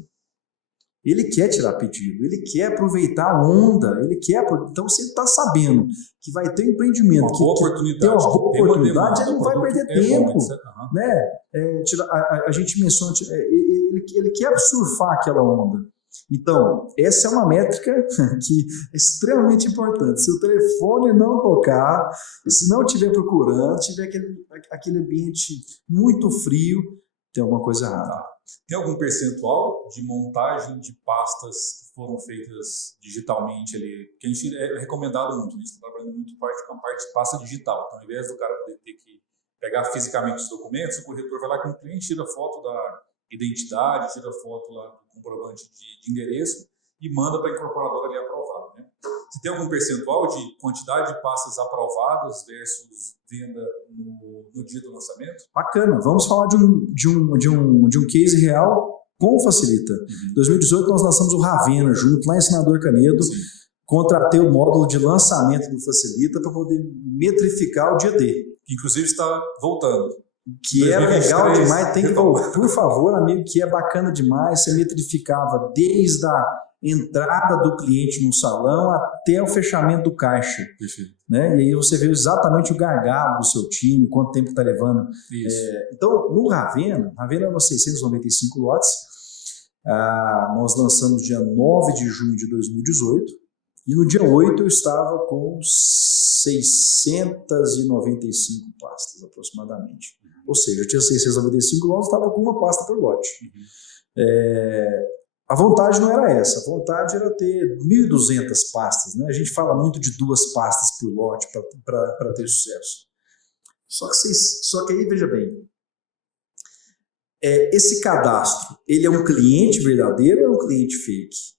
Ele quer tirar pedido, ele quer aproveitar a onda, então você está sabendo que vai ter um empreendimento, que tem uma boa oportunidade, ele não vai perder tempo. Né? A gente menciona, ele quer surfar aquela onda. Então, essa é uma métrica que é extremamente importante. Se o telefone não tocar, se não estiver procurando, tiver aquele ambiente muito frio, tem alguma coisa errada. Tem algum percentual de montagem de pastas que foram feitas digitalmente ali? Que a gente é recomendado muito, a gente está trabalhando muito com a parte de pasta digital. Então, ao invés do cara poder ter que pegar fisicamente os documentos, o corretor vai lá com o cliente, tira foto da identidade, tira foto lá do comprovante de endereço e manda para a incorporadora ali aprovado, né? Você tem algum percentual de quantidade de pastas aprovadas versus venda no dia do lançamento? Bacana. Vamos falar de um case real com o Facilita. Em 2018 nós lançamos o Ravenna junto, lá em Senador Canedo. Sim. Contratei o módulo de lançamento do Facilita para poder metrificar o dia D. Que inclusive está voltando. Que é 2023, legal demais, tem que voltar. Por favor, amigo, que é bacana demais. Você metrificava desde a entrada do cliente no salão até o fechamento do caixa. Perfeito. Né? E aí você vê exatamente o gargalo do seu time, quanto tempo está levando. Então, no Ravenna eram 695 lotes. Nós lançamos dia 9 de junho de 2018. E no dia 8 eu estava com 695 pastas aproximadamente. Ou seja, eu tinha 695 lotes, estava com uma pasta por lote. A vontade não era essa, a vontade era ter 1.200 pastas. Né? A gente fala muito de 2 pastas por lote para ter sucesso. Só que aí, veja bem, esse cadastro, ele é um cliente verdadeiro ou é um cliente fake?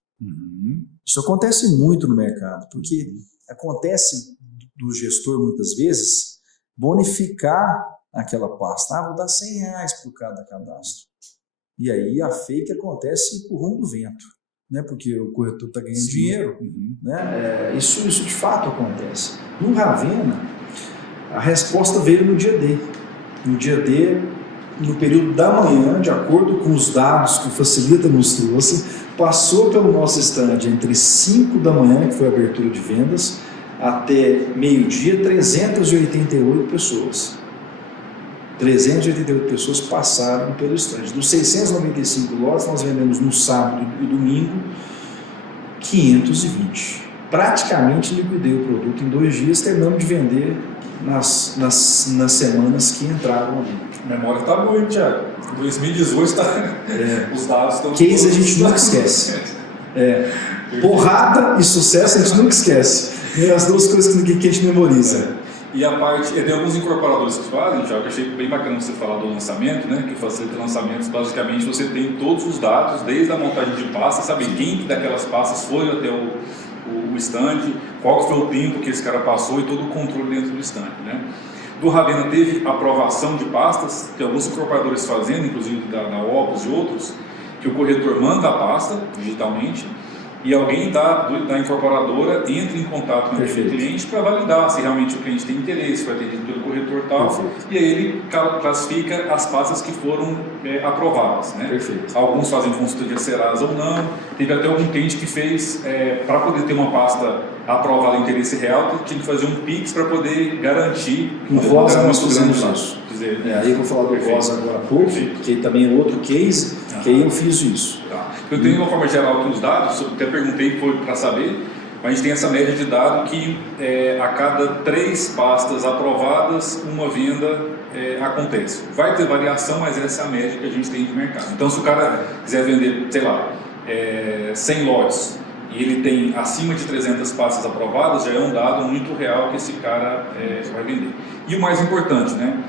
Isso acontece muito no mercado, porque acontece do gestor, muitas vezes, bonificar aquela pasta. Vou dar R$100 por cada cadastro. E aí a fake acontece por rumo do vento, né? Porque o corretor está ganhando dinheiro. Né? Isso de fato acontece. No Ravenna, a resposta veio no dia D. No dia D, no período da manhã, de acordo com os dados que o Facilita nos trouxe, passou pelo nosso stand entre 5 da manhã, que foi a abertura de vendas, até meio-dia, 388 pessoas. 388 pessoas passaram pelo stand. Dos 695 lotes, nós vendemos no sábado e domingo 520. Praticamente liquidei o produto em 2 dias, terminamos de vender nas semanas que entraram ali. A memória está boa, hein, Thiago? 2018 os dados estão... Case a gente nunca esquece. Porrada e sucesso a gente nunca esquece. É as 2 coisas que a gente memoriza. E a parte, tem alguns incorporadores que fazem, Thiago, que eu achei bem bacana você falar do lançamento, né? Que facilita lançamentos. Basicamente você tem todos os dados, desde a montagem de pastas, sabe quem daquelas pastas foi até o stand, qual que foi o tempo que esse cara passou e todo o controle dentro do stand, né? Do Ravenna teve aprovação de pastas, tem alguns incorporadores fazendo, inclusive da Opus e outros, que o corretor manda a pasta digitalmente e alguém da incorporadora entra em contato com o cliente para validar se realmente o cliente tem interesse, foi atendido pelo corretor e tal. Perfeito. E aí ele classifica as pastas que foram aprovadas. Né? Perfeito. Alguns fazem consulta de Serasa ou não. Teve até algum cliente que fez, para poder ter uma pasta aprovada em interesse real, tinha que fazer um PIX para poder garantir um Rosa nós fizemos isso. Aí eu vou falar do Rosa agora há pouco, que também é outro case, que aí eu fiz isso. Tá. Eu tenho uma forma geral aqui os dados, eu até perguntei para saber, mas a gente tem essa média de dado que a cada 3 pastas aprovadas, uma venda acontece. Vai ter variação, mas essa é a média que a gente tem de mercado. Então se o cara quiser vender, sei lá, 100 lotes, e ele tem acima de 300 pastas aprovadas, já é um dado muito real que esse cara vai vender. E o mais importante, né?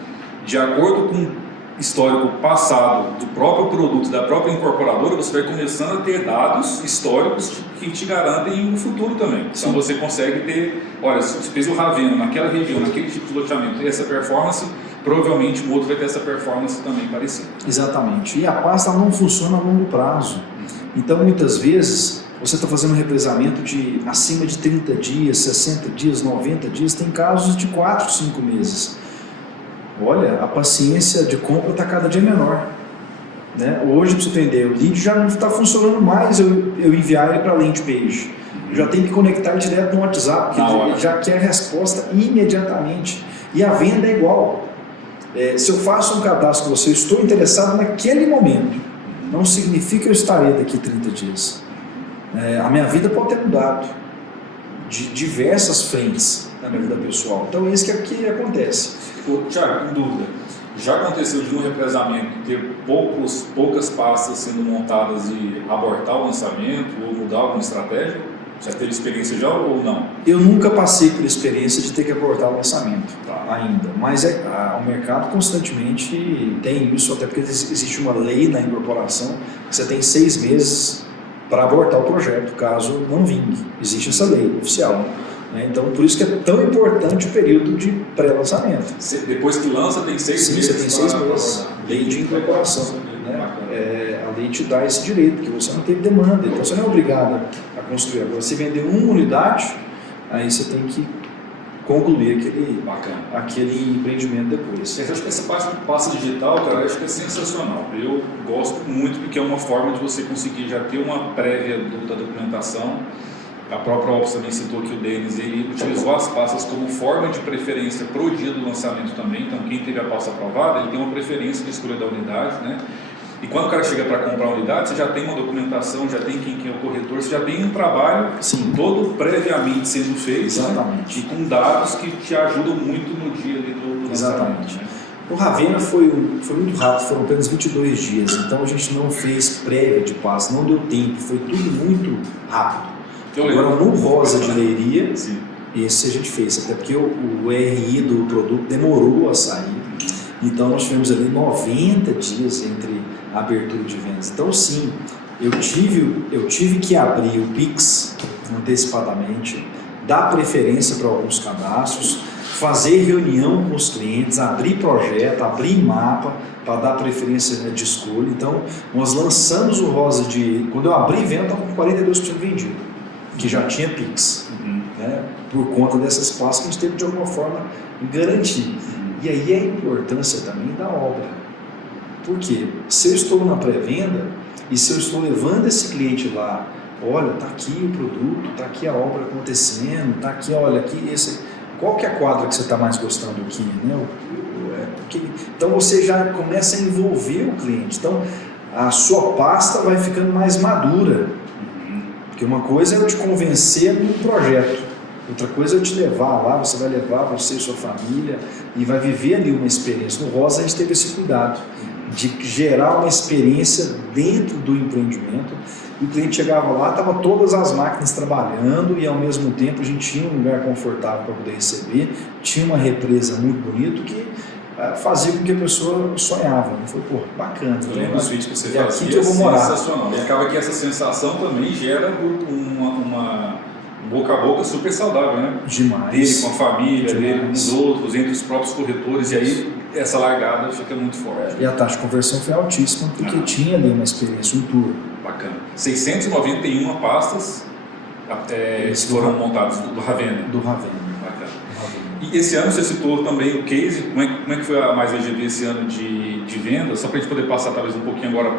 De acordo com o histórico passado do próprio produto, da própria incorporadora, você vai começando a ter dados históricos que te garantem o futuro também. Então você consegue ter, olha, se você fez o Ravenna naquela região, naquele tipo de loteamento, essa performance, provavelmente o outro vai ter essa performance também parecida. Exatamente. E a pasta não funciona a longo prazo. Então muitas vezes você está fazendo um represamento de acima de 30 dias, 60 dias, 90 dias, tem casos de 4, 5 meses. Olha, a paciência de compra está cada dia menor. Né? Hoje, para você entender, o lead já não está funcionando mais eu enviar ele para a landing page. Eu já tenho que conectar direto no WhatsApp, porque ele já quer a resposta imediatamente. E a venda é igual. Se eu faço um cadastro com você, eu estou interessado naquele momento. Não significa que eu estarei daqui a 30 dias. A minha vida pode ter mudado de diversas frentes na minha vida pessoal. Então é isso que acontece. Tiago, em dúvida, já aconteceu de um represamento ter poucas pastas sendo montadas e abortar o lançamento ou mudar alguma estratégia? Já teve experiência já ou não? Eu nunca passei por experiência de ter que abortar o lançamento ainda, mas o mercado constantemente tem isso, até porque existe uma lei na incorporação que você tem 6 meses para abortar o projeto, caso não vingue. Existe essa lei oficial. Então, por isso que é tão importante o período de pré-lançamento. Depois que lança, tem 6 meses. Sim, você tem 6 meses. Lei de incorporação. Né? A lei te dá esse direito, porque você não teve demanda, então você não é obrigado a construir. Agora, você vender uma unidade, aí você tem que concluir aquele empreendimento depois. Eu acho que essa parte do passe digital, cara, eu acho que é sensacional. Eu gosto muito porque é uma forma de você conseguir já ter uma prévia da documentação. A própria Ops também citou que o Denis, ele utilizou as pastas como forma de preferência para o dia do lançamento também. Então, quem teve a pasta aprovada, ele tem uma preferência de escolha da unidade, né? E quando o cara chega para comprar a unidade, você já tem uma documentação, já tem quem é o corretor, você já tem um trabalho todo previamente sendo feito. Exatamente. E com dados que te ajudam muito no dia ali do Exatamente. Né? O Ravenna foi muito rápido, foram apenas 22 dias, então a gente não fez prévia de passe, não deu tempo, foi tudo muito rápido. Agora, no Rosa de Leiria, esse a gente fez, até porque o RI do produto demorou a sair. Então, nós tivemos ali 90 dias entre a abertura de vendas. Então, sim, eu tive que abrir o Pix antecipadamente, dar preferência para alguns cadastros, fazer reunião com os clientes, abrir projeto, abrir mapa para dar preferência de escolha. Então, nós lançamos o Rosa quando eu abri venda, estava com 42% vendido, que já tinha Pix, né, por conta dessas pastas que a gente teve de alguma forma garantir. E aí a importância também da obra. Por quê? Se eu estou na pré-venda e se eu estou levando esse cliente lá, olha, está aqui o produto, está aqui a obra acontecendo, está aqui, olha, aqui esse. Qual que é a quadra que você está mais gostando aqui? Né? Então você já começa a envolver o cliente. Então a sua pasta vai ficando mais madura. Porque uma coisa é eu te convencer de um projeto. Outra coisa é eu te levar lá, você vai levar você e sua família e vai viver ali uma experiência. No Rosa a gente teve esse cuidado de gerar uma experiência dentro do empreendimento. E o cliente chegava lá, estava todas as máquinas trabalhando e ao mesmo tempo a gente tinha um lugar confortável para poder receber, tinha uma represa muito bonita que fazia com que a pessoa sonhava. Foi, pô, bacana. Eu lembro dos vídeos que você fazia, aqui que eu vou morar. Sensacional. E acaba que essa sensação também gera uma boca a boca super saudável, né? Demais. Dele com a família, Demais. dele com os outros, entre os próprios corretores, e aí essa largada fica muito forte. E a taxa de conversão foi altíssima, porque tinha ali uma experiência, um tour. Bacana. 691 pastas foram montadas do Ravenna. Do Ravenna. Bacana. E esse ano você citou também o case, como é que foi a Mais VGV esse ano de venda? Só para a gente poder passar talvez um pouquinho agora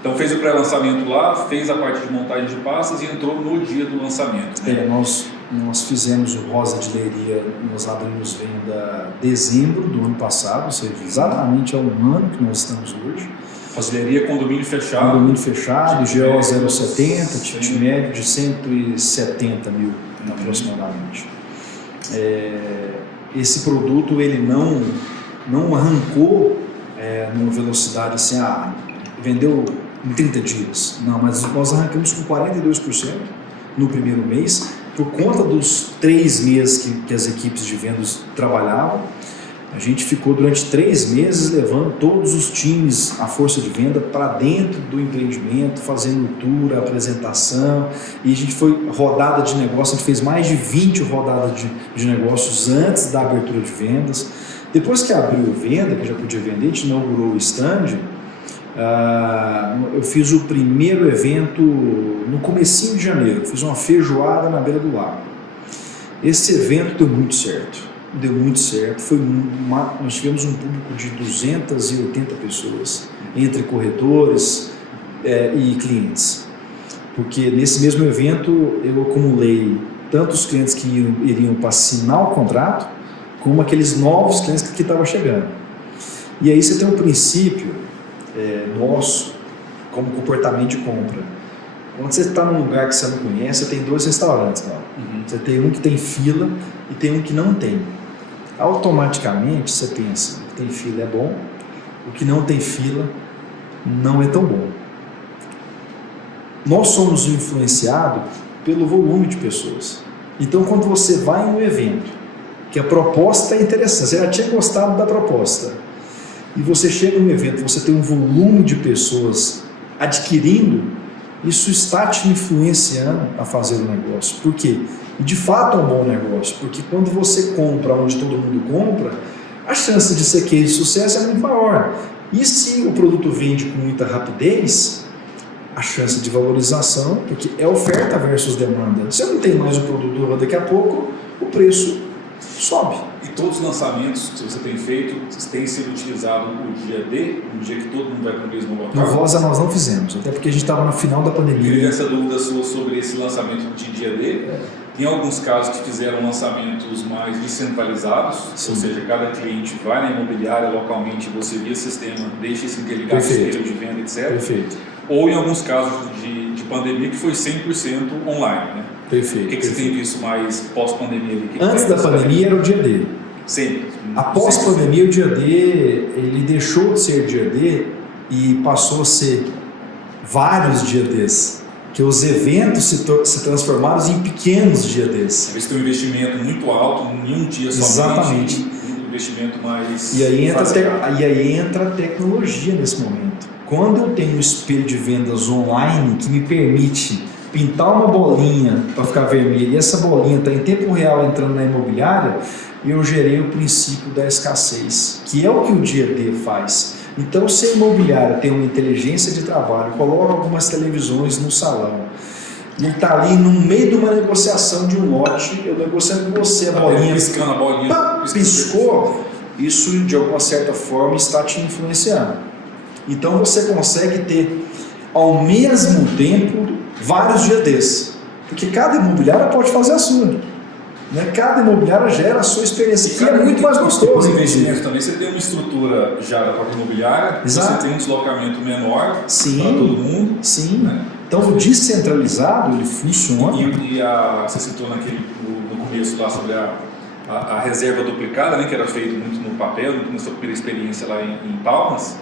Então fez o pré-lançamento lá, fez a parte de montagem de pastas e entrou no dia do lançamento. Né? Nós fizemos o Rosa de Leiria, nós abrimos venda em dezembro do ano passado, ou seja, exatamente há um ano que nós estamos hoje. Rosileiria, condomínio fechado. Condomínio fechado, GO 070, ticket médio de 170 mil aproximadamente. Esse produto ele não arrancou numa velocidade assim, vendeu em 30 dias. Não, mas nós arrancamos com 42% no primeiro mês, por conta dos 3 meses que as equipes de vendas trabalhavam. A gente ficou durante 3 meses levando todos os times, a força de venda, para dentro do empreendimento, fazendo tour, apresentação, e a gente foi rodada de negócio, a gente fez mais de 20 rodadas de negócios antes da abertura de vendas. Depois que abriu venda, que já podia vender, a gente inaugurou o stand. Eu fiz o primeiro evento no comecinho de janeiro, fiz uma feijoada na beira do lago. Esse evento deu muito certo, nós tivemos um público de 280 pessoas, entre corretores e clientes, porque nesse mesmo evento eu acumulei tanto os clientes que iriam para assinar o contrato, como aqueles novos clientes que estavam chegando. E aí você tem um princípio nosso, como comportamento de compra. Quando você está num lugar que você não conhece, você tem 2 restaurantes lá. Você tem um que tem fila e tem um que não tem. Automaticamente você pensa, o que tem fila é bom, o que não tem fila não é tão bom. Nós somos influenciados pelo volume de pessoas. Então quando você vai em um evento, que a proposta é interessante, você já tinha gostado da proposta, e você chega num evento, você tem um volume de pessoas adquirindo, isso está te influenciando a fazer o negócio. Por quê? E de fato é um bom negócio, porque quando você compra onde todo mundo compra, a chance de ser case de sucesso é muito maior. E se o produto vende com muita rapidez, a chance de valorização, porque é oferta versus demanda. Se eu não tenho mais o produto daqui a pouco, o preço sobe. E todos os lançamentos que você tem feito têm sido utilizados no dia D, no dia que todo mundo vai para o mesmo local? No Rosa nós não fizemos, até porque a gente estava no final da pandemia. Eu queria essa dúvida sua sobre esse lançamento de dia D. Tem alguns casos que fizeram lançamentos mais descentralizados, ou seja, cada cliente vai na imobiliária localmente, você via sistema, deixa se interligar sistema de venda, etc. Perfeito. Ou em alguns casos de pandemia que foi 100% online, né? Perfeito. O que você tem visto mais pós-pandemia ali? Antes da pandemia era o dia D. Sim. Após a pandemia, o dia D, ele deixou de ser dia D e passou a ser vários dia Ds. Que os eventos se transformaram em pequenos dia Ds. Eles têm um investimento muito alto, em um dia somente. Exatamente. Um investimento mais... E aí entra a tecnologia nesse momento. Quando eu tenho um espelho de vendas online que me permite pintar uma bolinha para ficar vermelha e essa bolinha está em tempo real entrando na imobiliária, eu gerei o princípio da escassez, que é o que o dia D faz. Então, se a imobiliária tem uma inteligência de trabalho, coloca algumas televisões no salão, e está ali no meio de uma negociação de um lote, eu negociando com você, a bolinha, piscando a bolinha, piscou, isso de alguma certa forma está te influenciando. Então, você consegue ter ao mesmo tempo vários dia desses, porque cada imobiliária pode fazer a sua. Né? Cada imobiliária gera a sua experiência, que é muito mais gostoso. O investimento também, você tem uma estrutura já da própria imobiliária, exato, você tem um deslocamento menor para sim, todo mundo. Sim. Né? Então o descentralizado ele funciona. Você citou no começo lá sobre a reserva duplicada, né, que era feito muito no papel, na sua primeira experiência lá em Palmas.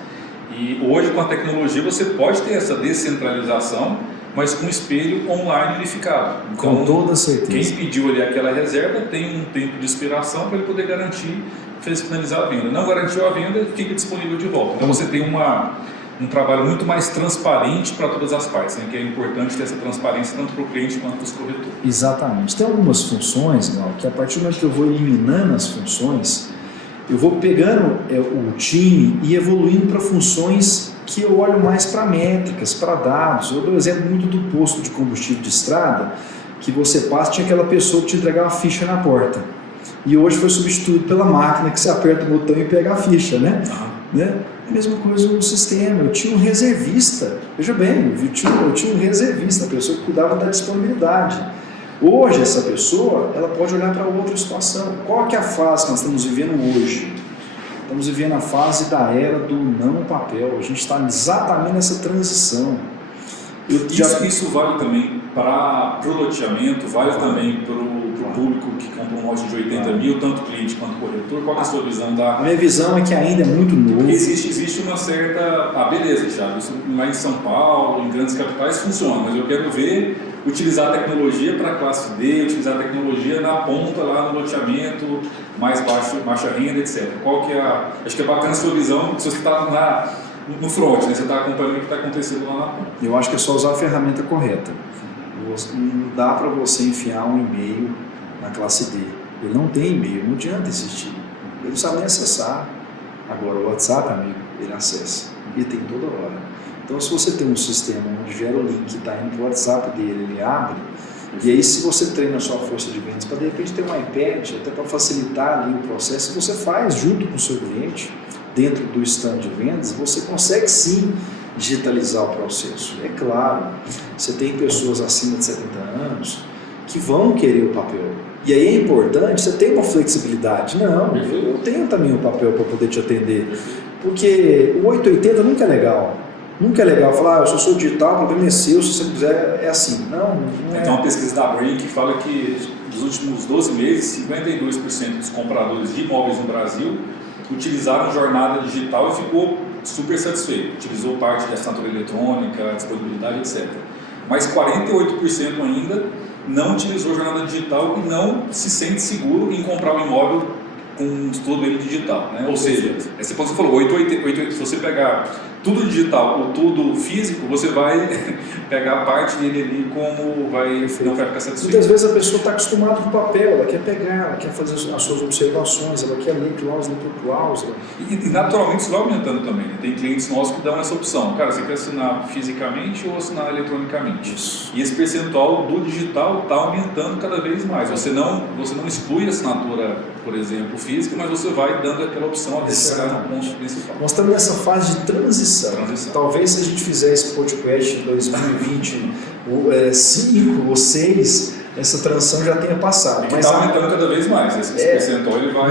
E hoje com a tecnologia você pode ter essa descentralização, mas com espelho online unificado. Então, com toda certeza. Quem pediu ali aquela reserva tem um tempo de expiração para ele poder garantir, finalizar a venda. Não garantiu a venda, fica disponível de volta. Então você tem um trabalho muito mais transparente para todas as partes, né? Que é importante ter essa transparência tanto para o cliente quanto para os corretores. Exatamente. Tem algumas funções, Gal, que a partir do momento que eu vou eliminando as funções, eu vou pegando o time e evoluindo para funções que eu olho mais para métricas, para dados. Eu dou exemplo muito do posto de combustível de estrada, que você passa, tinha aquela pessoa que te entregava a ficha na porta. E hoje foi substituído pela máquina que você aperta o botão e pega a ficha, né? Né? A mesma coisa no sistema. Eu tinha um reservista, veja bem, eu tinha um reservista, a pessoa que cuidava da disponibilidade. Hoje, essa pessoa, ela pode olhar para outra situação. Qual que é a fase que nós estamos vivendo hoje? Estamos vivendo a fase da era do não papel. A gente está exatamente nessa transição. Isso vale também para o loteamento, vale também para o público que compra um lote de 80 mil, tanto cliente quanto corretor. Qual é a sua visão da... A minha visão é que ainda é muito novo. Existe uma certa... beleza, Thiago, isso lá em São Paulo, em grandes capitais funciona, mas eu quero ver utilizar a tecnologia para a classe D, utilizar a tecnologia na ponta lá no loteamento, mais baixa renda, etc. Qual que é acho que é bacana a sua visão, se você está no front, né? Você está acompanhando o que está acontecendo lá na ponta. Eu acho que é só usar a ferramenta correta. Não dá para você enfiar um e-mail na classe D. Ele não tem e-mail, não adianta existir. Ele não sabe nem acessar. Agora o WhatsApp, amigo, ele acessa. E tem toda hora. Então se você tem um sistema onde gera o link, está indo para o WhatsApp dele, ele abre. E aí se você treina a sua força de vendas para de repente ter um iPad, até para facilitar ali o processo, você faz junto com o seu cliente, dentro do stand de vendas, você consegue sim digitalizar o processo. É claro, você tem pessoas acima de 70 anos que vão querer o papel. E aí é importante, você tem uma flexibilidade. Não, eu tenho também o papel para poder te atender. Porque o 880 nunca é legal. Nunca é legal falar, eu só sou digital, o problema é seu, se você quiser, é assim. Não é. Tem uma pesquisa da Brain que fala que nos últimos 12 meses, 52% dos compradores de imóveis no Brasil utilizaram jornada digital e ficou super satisfeito. Utilizou parte de assinatura eletrônica, disponibilidade, etc. Mas 48% ainda não utilizou jornada digital e não se sente seguro em comprar um imóvel com todo ele digital, né? Ou seja, você falou, 880, se você pegar tudo digital ou tudo físico, você vai pegar a parte dele ali como não vai ficar satisfeito. Muitas vezes a pessoa está acostumada com o papel, ela quer pegar, ela quer fazer as suas observações, ela quer ler cláusula por cláusula. E naturalmente isso vai aumentando também, né? Tem clientes nossos que dão essa opção. Cara, você quer assinar fisicamente ou assinar eletronicamente? Isso. E esse percentual do digital está aumentando cada vez mais. Você não exclui a assinatura, por exemplo, física, mas você vai dando aquela opção até chegar no ponto principal. Nós estamos nessa fase de transição. Talvez se a gente fizer esse podcast em 2020, 5 ou 6, essa transição já tenha passado. Mas está aumentando cada vez mais. Esse percentual ele vai.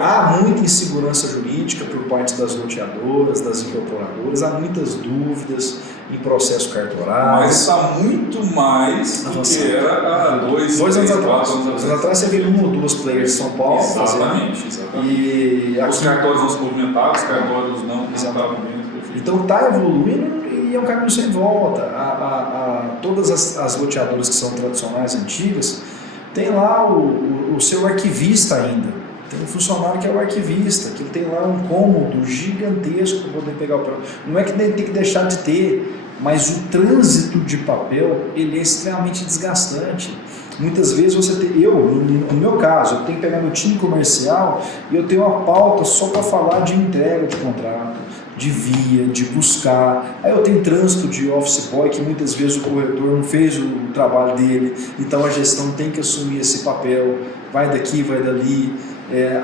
Há muita insegurança jurídica por parte das loteadoras, das incorporadoras, há muitas dúvidas em processo cartorário. Mas está muito mais do que era há 2 anos atrás. 2 anos atrás você viu 1 ou 2 players de São Paulo. Exatamente. E os cartórios não se movimentavam, os cartórios não estavam dentro. Então está evoluindo e é um caminho sem volta. Todas as loteadoras que são tradicionais, antigas, tem lá o seu arquivista ainda. Tem um funcionário que é o arquivista, que tem lá um cômodo gigantesco para poder pegar o papel. Não é que tem que deixar de ter, mas o trânsito de papel ele é extremamente desgastante. Muitas vezes no meu caso, eu tenho que pegar meu time comercial e eu tenho uma pauta só para falar de entrega de contrato, de via, de buscar. Aí eu tenho trânsito de office boy que muitas vezes o corretor não fez o trabalho dele, então a gestão tem que assumir esse papel, vai daqui, vai dali.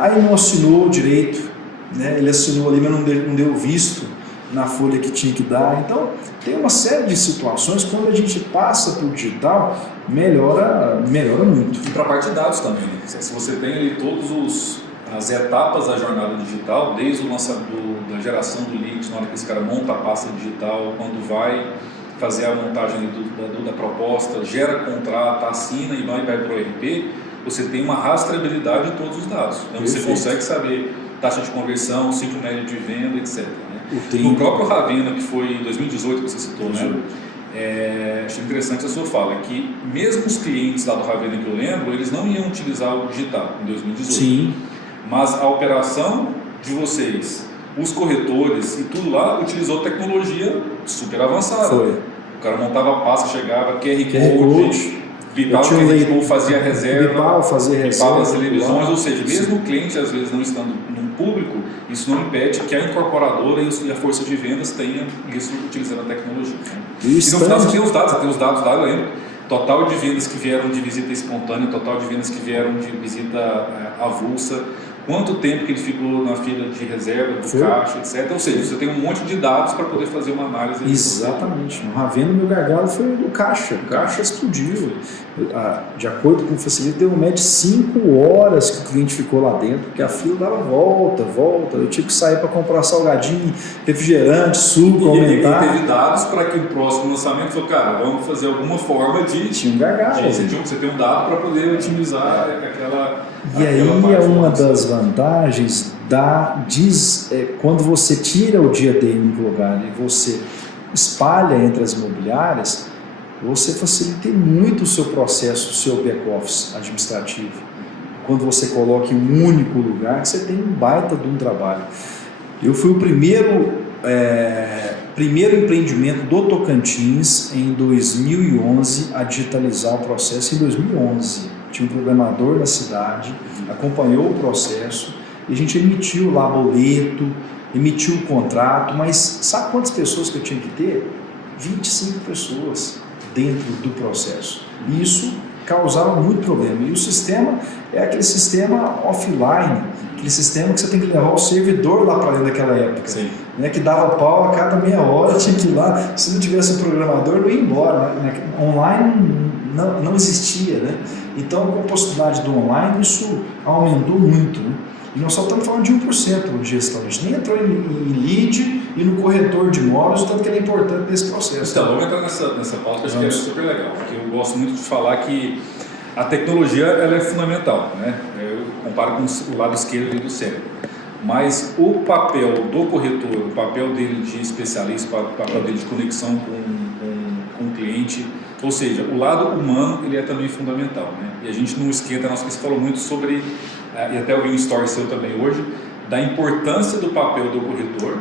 Aí não assinou direito, né? Ele assinou ali, mas não deu visto na folha que tinha que dar. Então tem uma série de situações, quando a gente passa para o digital, melhora muito. E para a parte de dados também, né? Se você tem ali todas as etapas da jornada digital, desde o lançamento da geração do lead, na hora que esse cara monta a pasta digital, quando vai fazer a montagem da proposta, gera contrato, assina e vai para o ERP, você tem uma rastreabilidade de todos os dados. Então você consegue saber taxa de conversão, ciclo médio de venda, etc. Né? No próprio Ravena, que foi em 2018 que você citou, né? Achei interessante a sua fala, que mesmo os clientes lá do Ravena que eu lembro, eles não iam utilizar o digital em 2018. Sim. Mas a operação de vocês, os corretores e tudo lá, utilizou tecnologia super avançada. Foi. O cara montava a pasta, chegava, QR Code, bipava o QR Code, fazia reserva, bipava as televisões, ou seja, mesmo o cliente às vezes não estando num público, isso não impede que a incorporadora e a força de vendas tenham isso utilizando a tecnologia. Né? E no final você tem os dados lá, eu lembro, total de vendas que vieram de visita espontânea, total de vendas que vieram de visita avulsa, quanto tempo que ele ficou na fila de reserva do caixa, etc. Ou seja, você tem um monte de dados para poder fazer uma análise. Exatamente. No Ravena, meu gargalo foi do caixa. O caixa explodiu. De acordo com o facilitador, deu um médio de 5 horas que o cliente ficou lá dentro, porque a fila dava volta. Eu tive que sair para comprar salgadinho, refrigerante, suco, aumentar. E teve dados para que o próximo lançamento falou, cara, vamos fazer alguma forma de... Tinha um gargalo. Você tem um dado para poder otimizar aquela... E aí é uma das vantagens quando você tira o dia D em lugar e você espalha entre as imobiliárias, você facilita muito o seu processo, o seu back-office administrativo. Quando você coloca em um único lugar, você tem um baita de um trabalho. Eu fui o primeiro empreendimento do Tocantins em 2011 a digitalizar o processo em 2011. Tinha um programador na cidade, acompanhou o processo e a gente emitiu lá boleto, emitiu o contrato, mas sabe quantas pessoas que eu tinha que ter? 25 pessoas dentro do processo. E isso causava muito problema. E o sistema é aquele sistema offline, aquele sistema que você tem que levar o servidor lá para dentro daquela época. Sim. Né, que dava pau a cada meia hora, tinha que ir lá. Se não tivesse um programador, não ia embora. Online não existia, né? Então, com a possibilidade do online, isso aumentou muito, né? E nós só estamos falando de 1% de gestão. A gente nem entrou em lead e no corretor de imóveis, o tanto que ele é importante nesse processo. Então, vamos entrar nessa pauta que eu acho que é super legal, porque eu gosto muito de falar que a tecnologia ela é fundamental, né? Eu comparo com o lado esquerdo do cérebro. Mas o papel do corretor, o papel dele de especialista, o papel dele de conexão com o cliente, ou seja, o lado humano ele é também fundamental, né? E a gente não esquenta, nós que falou muito sobre, e até eu vi um story seu também hoje, da importância do papel do corretor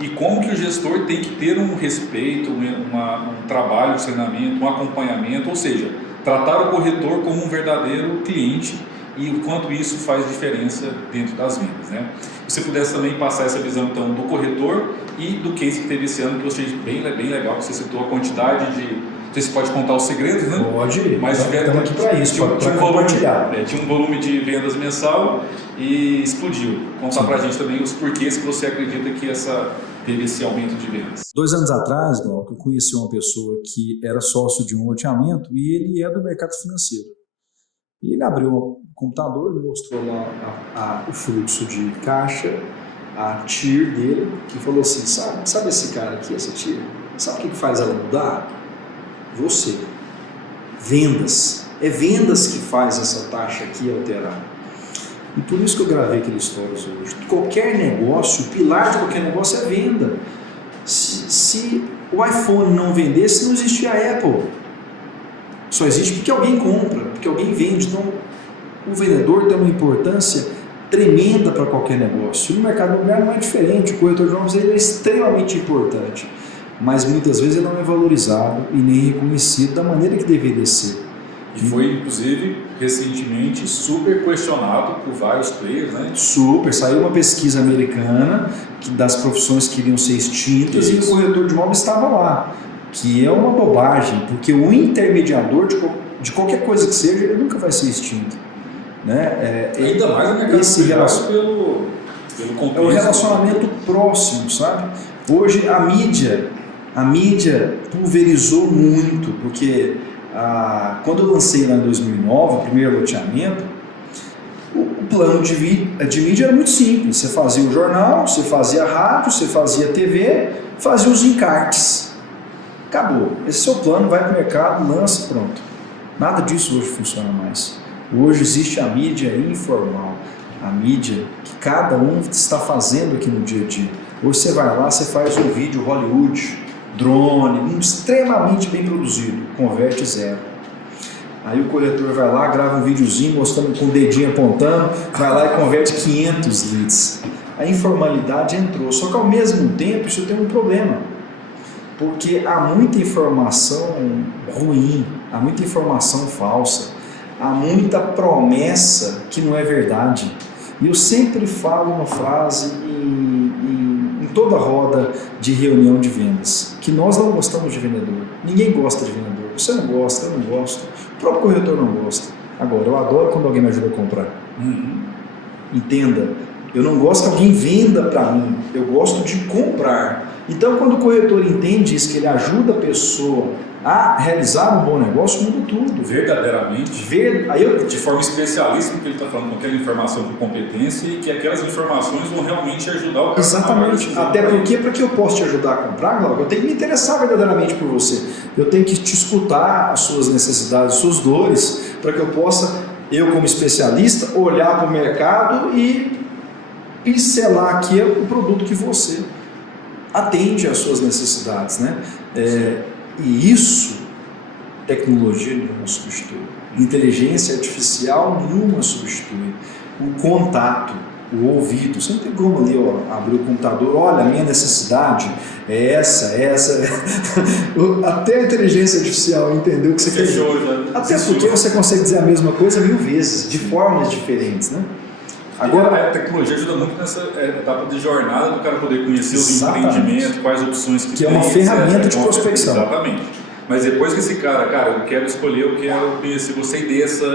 e como que o gestor tem que ter um respeito, um trabalho de treinamento, um acompanhamento, ou seja, tratar o corretor como um verdadeiro cliente e o quanto isso faz diferença dentro das vendas, né? Se você pudesse também passar essa visão então do corretor e do case que teve esse ano, que eu achei bem legal, que você citou a quantidade de... Não sei se pode contar os segredos, né? Pode, mas estamos aqui para isso, para compartilhar. Tinha um volume de vendas mensal e explodiu. Contar para a gente também os porquês que você acredita que teve esse aumento de vendas. 2 anos atrás, Glauco, eu conheci uma pessoa que era sócio de um loteamento e ele é do mercado financeiro. E ele abriu o computador e mostrou lá o fluxo de caixa, a TIR dele, e falou assim, sabe esse cara aqui, essa TIR? Sabe o que faz ela mudar? Você. Vendas. É vendas que faz essa taxa aqui alterar. E por isso que eu gravei aquele stories hoje. Qualquer negócio, o pilar de qualquer negócio é venda. Se o iPhone não vendesse, não existia a Apple. Só existe porque alguém compra, porque alguém vende. Então, o vendedor tem uma importância tremenda para qualquer negócio. E no mercado imobiliário não é diferente. O corretor de imóveis é extremamente importante. Mas muitas vezes ele não é valorizado e nem reconhecido da maneira que deveria ser. E foi, inclusive, recentemente super questionado por vários players, né? Super. Saiu uma pesquisa americana das profissões que iriam ser extintas e o corretor de imóveis estava lá. Que é uma bobagem, porque o intermediador de qualquer coisa que seja, ele nunca vai ser extinto. Né? Ainda mais no mercado pelo contexto. É o relacionamento próximo, sabe? Hoje a mídia pulverizou muito, porque quando eu lancei lá em 2009, o primeiro loteamento, o plano de mídia era muito simples. Você fazia o jornal, você fazia a rádio, você fazia a TV, fazia os encartes. Acabou. Esse é o seu plano, vai para o mercado, lança, pronto. Nada disso hoje funciona mais. Hoje existe a mídia informal, a mídia que cada um está fazendo aqui no dia a dia. Hoje você vai lá, você faz um vídeo Hollywood, drone, extremamente bem produzido, converte 0. Aí o corretor vai lá, grava um videozinho mostrando com o dedinho apontando, vai lá e converte 500 leads. A informalidade entrou, só que ao mesmo tempo isso tem um problema, porque há muita informação ruim, há muita informação falsa, há muita promessa que não é verdade. E eu sempre falo uma frase em toda roda de reunião de vendas, que nós não gostamos de vendedor. Ninguém gosta de vendedor. Você não gosta, eu não gosto. O próprio corretor não gosta. Agora, eu adoro quando alguém me ajuda a comprar. Entenda, eu não gosto que alguém venda para mim, eu gosto de comprar. Então, quando o corretor entende isso, que ele ajuda a pessoa a realizar um bom negócio, muda tudo. Verdadeiramente. De forma especialista, porque ele está falando com aquela informação com competência e que aquelas informações vão realmente ajudar o cara. Exatamente. Até porque, para que eu possa te ajudar a comprar, Glauco, eu tenho que me interessar verdadeiramente por você. Eu tenho que te escutar as suas necessidades, as suas dores, para que eu possa, eu como especialista, olhar para o mercado e pincelar aqui o produto que você atende às suas necessidades, né? E isso, tecnologia nenhuma substitui. Inteligência artificial nenhuma substitui. O contato, o ouvido. Você não tem como ali, abrir o computador, olha, a minha necessidade é essa. Até a inteligência artificial entendeu o que você quer dizer. Até porque você consegue dizer a mesma coisa 1000 vezes, de formas diferentes, né? Agora, a tecnologia ajuda muito nessa etapa de jornada do cara poder conhecer os empreendimentos, quais opções que tem. Que é uma ferramenta de prospecção. Exatamente. Mas depois que esse cara, eu quero escolher, eu quero conhecer você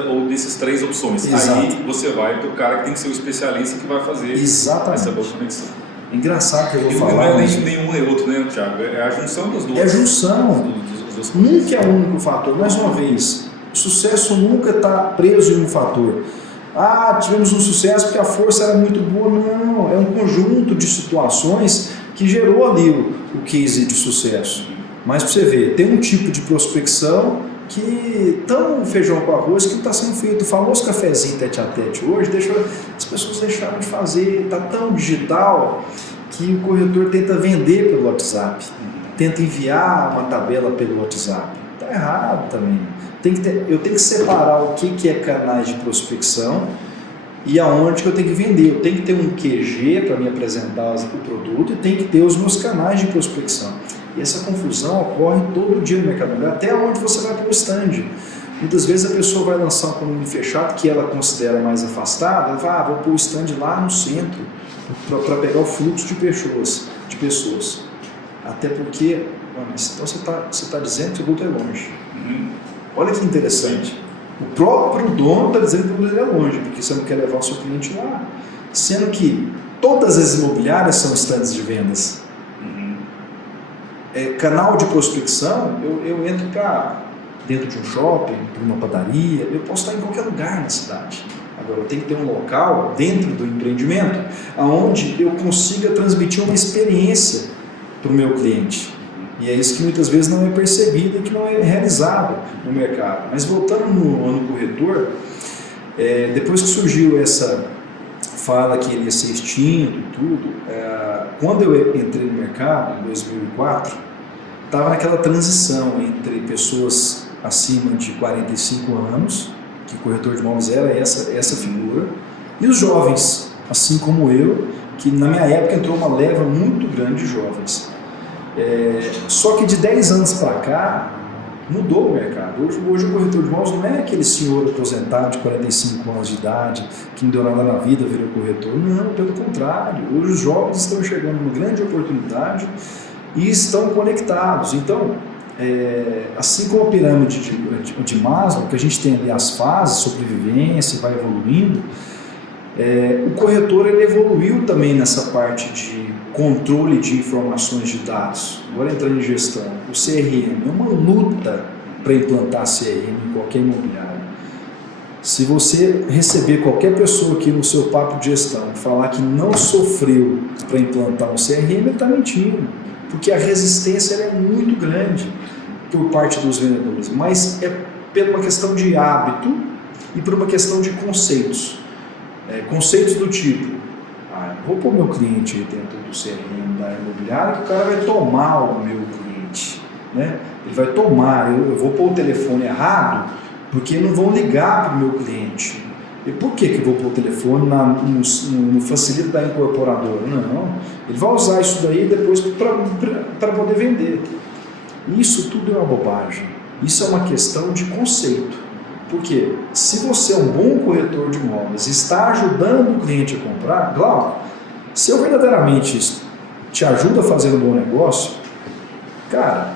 ou desses 3 opções. Exato. Aí você vai para o cara que tem que ser o especialista que vai fazer essa boa conexão. Engraçado que eu vou falar. Não é nem nenhum nem outro, né, Thiago? É a junção das duas. É a junção. Nunca é o único fator. Mais uma vez, o sucesso nunca está preso em um fator. Tivemos um sucesso porque a força era muito boa. Não, é um conjunto de situações que gerou ali o case de sucesso. Mas para você ver, tem um tipo de prospecção que tão feijão com arroz que está sendo feito. O famoso cafezinho tete a tete hoje, as pessoas deixaram de fazer, está tão digital que o corretor tenta vender pelo WhatsApp, tenta enviar uma tabela pelo WhatsApp. Está errado também. Eu tenho que separar o que é canais de prospecção e aonde que eu tenho que vender. Eu tenho que ter um QG para me apresentar o produto e tem que ter os meus canais de prospecção. E essa confusão ocorre todo dia no mercado imobiliário, até onde você vai para o stand. Muitas vezes a pessoa vai lançar um condomínio fechado que ela considera mais afastado, ela fala, vou pôr o stand lá no centro para pegar o fluxo de pessoas. Até porque, então você tá dizendo que o produto é longe. Olha que interessante. O próprio dono está dizendo que o produto é longe, porque você não quer levar o seu cliente lá. Sendo que todas as imobiliárias são stands de vendas. Canal de prospecção, eu entro dentro de um shopping, para uma padaria, eu posso estar em qualquer lugar na cidade. Agora, eu tenho que ter um local dentro do empreendimento onde eu consiga transmitir uma experiência para o meu cliente. E é isso que muitas vezes não é percebido e que não é realizado no mercado. Mas voltando no corretor, depois que surgiu essa fala que ele ia ser extinto e tudo, quando eu entrei no mercado, em 2004, estava naquela transição entre pessoas acima de 45 anos, que corretor de imóveis era essa figura, e os jovens, assim como eu, que na minha época entrou uma leva muito grande de jovens. Só que de 10 anos para cá, mudou o mercado. Hoje o corretor de imóveis não é aquele senhor aposentado de 45 anos de idade, que não deu nada na vida, virou corretor. Não, pelo contrário. Hoje os jovens estão chegando numa grande oportunidade e estão conectados. Então, assim como a pirâmide de Maslow, que a gente tem ali as fases, sobrevivência, vai evoluindo, o corretor ele evoluiu também nessa parte de controle de informações de dados. Agora entrando em gestão, o CRM é uma luta para implantar CRM em qualquer imobiliário. Se você receber qualquer pessoa aqui no seu papo de gestão e falar que não sofreu para implantar um CRM, ele está mentindo, porque a resistência é muito grande por parte dos vendedores, mas é por uma questão de hábito e por uma questão de conceitos. Conceitos do tipo, vou pôr meu cliente dentro do CRM da imobiliária que o cara vai tomar o meu cliente, né? Ele vai tomar, eu vou pôr o telefone errado porque não vão ligar para o meu cliente. E por que eu vou pôr o telefone no facilito da incorporadora? Não, ele vai usar isso daí depois para poder vender. Isso tudo é uma bobagem, isso é uma questão de conceito. Porque se você é um bom corretor de imóveis e está ajudando o cliente a comprar, Glauco, se eu verdadeiramente te ajudo a fazer um bom negócio, cara,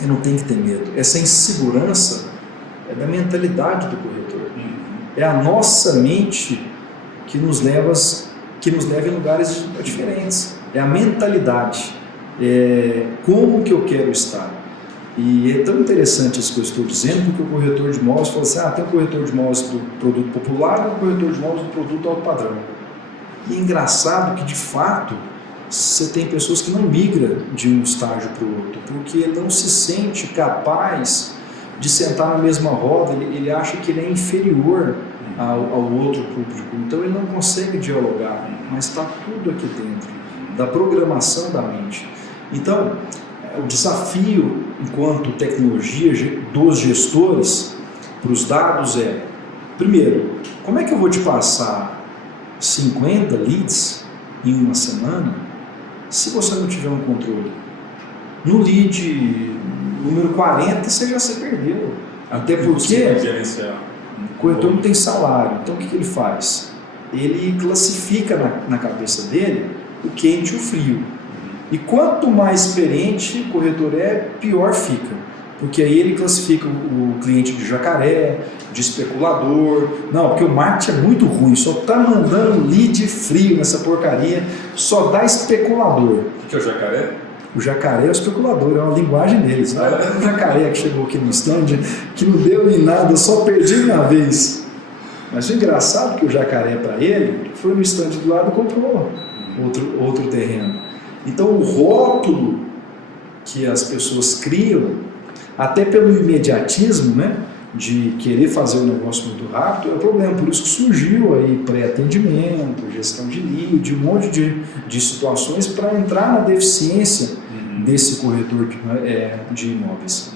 eu não tenho que ter medo. Essa insegurança é da mentalidade do corretor. É a nossa mente que nos leva em lugares diferentes. É a mentalidade. Como que eu quero estar. E é tão interessante isso que eu estou dizendo, porque o corretor de imóveis fala assim, tem um corretor de imóveis do produto popular e um corretor de imóveis do produto alto padrão. E é engraçado que, de fato, você tem pessoas que não migram de um estágio para o outro, porque não se sente capaz de sentar na mesma roda, ele acha que ele é inferior ao outro público, então ele não consegue dialogar, mas está tudo aqui dentro, da programação da mente. Então, o desafio, enquanto tecnologia dos gestores, para os dados primeiro, como é que eu vou te passar 50 leads em uma semana se você não tiver um controle? No lead número 40 você já se perdeu. Até porque o corretor não tem salário. Então o que ele faz? Ele classifica na cabeça dele o quente e o frio. E quanto mais experiente o corretor pior fica. Porque aí ele classifica o cliente de jacaré, de especulador. Não, porque o marketing é muito ruim, só está mandando lead frio nessa porcaria, só dá especulador. O que é o jacaré? O jacaré é o especulador, é uma linguagem deles. Não é o jacaré que chegou aqui no stand, que não deu nem nada, só perdi minha vez. Mas o engraçado é que o jacaré, para ele, foi no stand do lado e comprou outro terreno. Então o rótulo que as pessoas criam, até pelo imediatismo, né, de querer fazer o negócio muito rápido, é o problema. Por isso que surgiu aí pré-atendimento, gestão de lead, um monte de situações para entrar na deficiência desse corretor de imóveis.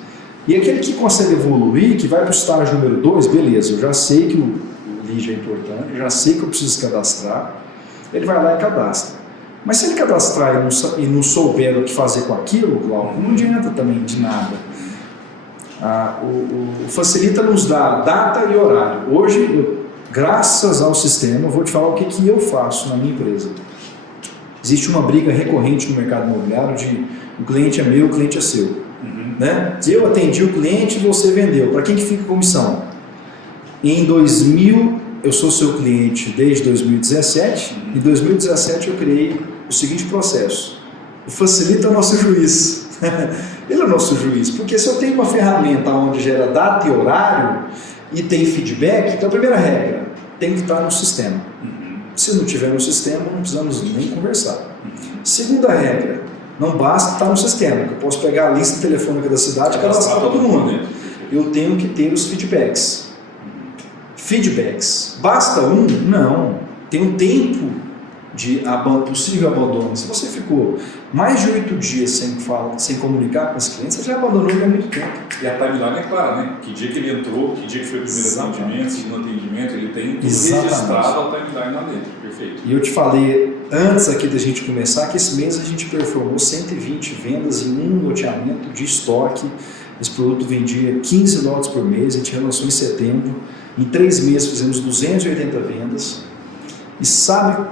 E aquele que consegue evoluir, que vai para o estágio número 2, beleza, eu já sei que o lead é importante, eu já sei que eu preciso cadastrar, ele vai lá e cadastra. Mas se ele cadastrar e não souber o que fazer com aquilo, Glauco, não adianta também de nada. O Facilita nos dá data e horário. Hoje, graças ao sistema, eu vou te falar o que eu faço na minha empresa. Existe uma briga recorrente no mercado imobiliário de o cliente é meu, o cliente é seu. Né? Eu atendi o cliente e você vendeu. Para quem que fica a comissão? Em 2000, eu sou seu cliente desde 2017. Em 2017 eu criei o seguinte processo. O Facilita é o nosso juiz. Ele é o nosso juiz. Porque se eu tenho uma ferramenta onde gera data e horário e tem feedback, então a primeira regra tem que estar no sistema. Se não tiver no sistema, não precisamos nem conversar. Segunda regra, não basta estar no sistema, que eu posso pegar a lista telefônica da cidade e cadastrar todo mundo. Eu tenho que ter os feedbacks. Feedbacks. Basta um? Não. Tem um tempo de possível abandono. Se você ficou mais de 8 dias sem comunicar com esse cliente, você já abandonou ele há muito tempo. E a timeline é clara, né? Que dia que ele entrou, que dia que foi o primeiro atendimento, segundo atendimento, ele tem tudo registrado a timeline lá dentro. Perfeito. E eu te falei antes aqui da gente começar que esse mês a gente performou 120 vendas em um loteamento de estoque. Esse produto vendia 15 lotes por mês, a gente relançou em setembro. Em 3 meses fizemos 280 vendas. E sabe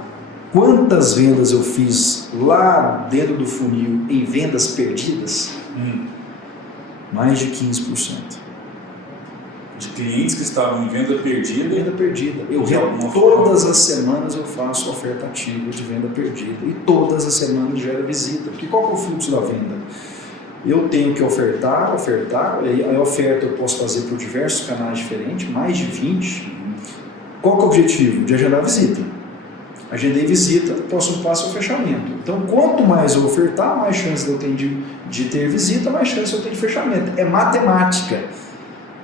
quantas vendas eu fiz lá dentro do funil em vendas perdidas? Mais de 15%. De clientes que estavam em venda perdida? Venda perdida. Todas as semanas eu faço oferta ativa de venda perdida. E todas as semanas gera visita. Porque qual que é o fluxo da venda? Eu tenho que ofertar, a oferta eu posso fazer por diversos canais diferentes, mais de 20. Qual que é o objetivo? De agendar visita. Agendei visita, o próximo passo é o fechamento. Então, quanto mais eu ofertar, mais chance eu tenho de ter visita, mais chance eu tenho de fechamento. É matemática.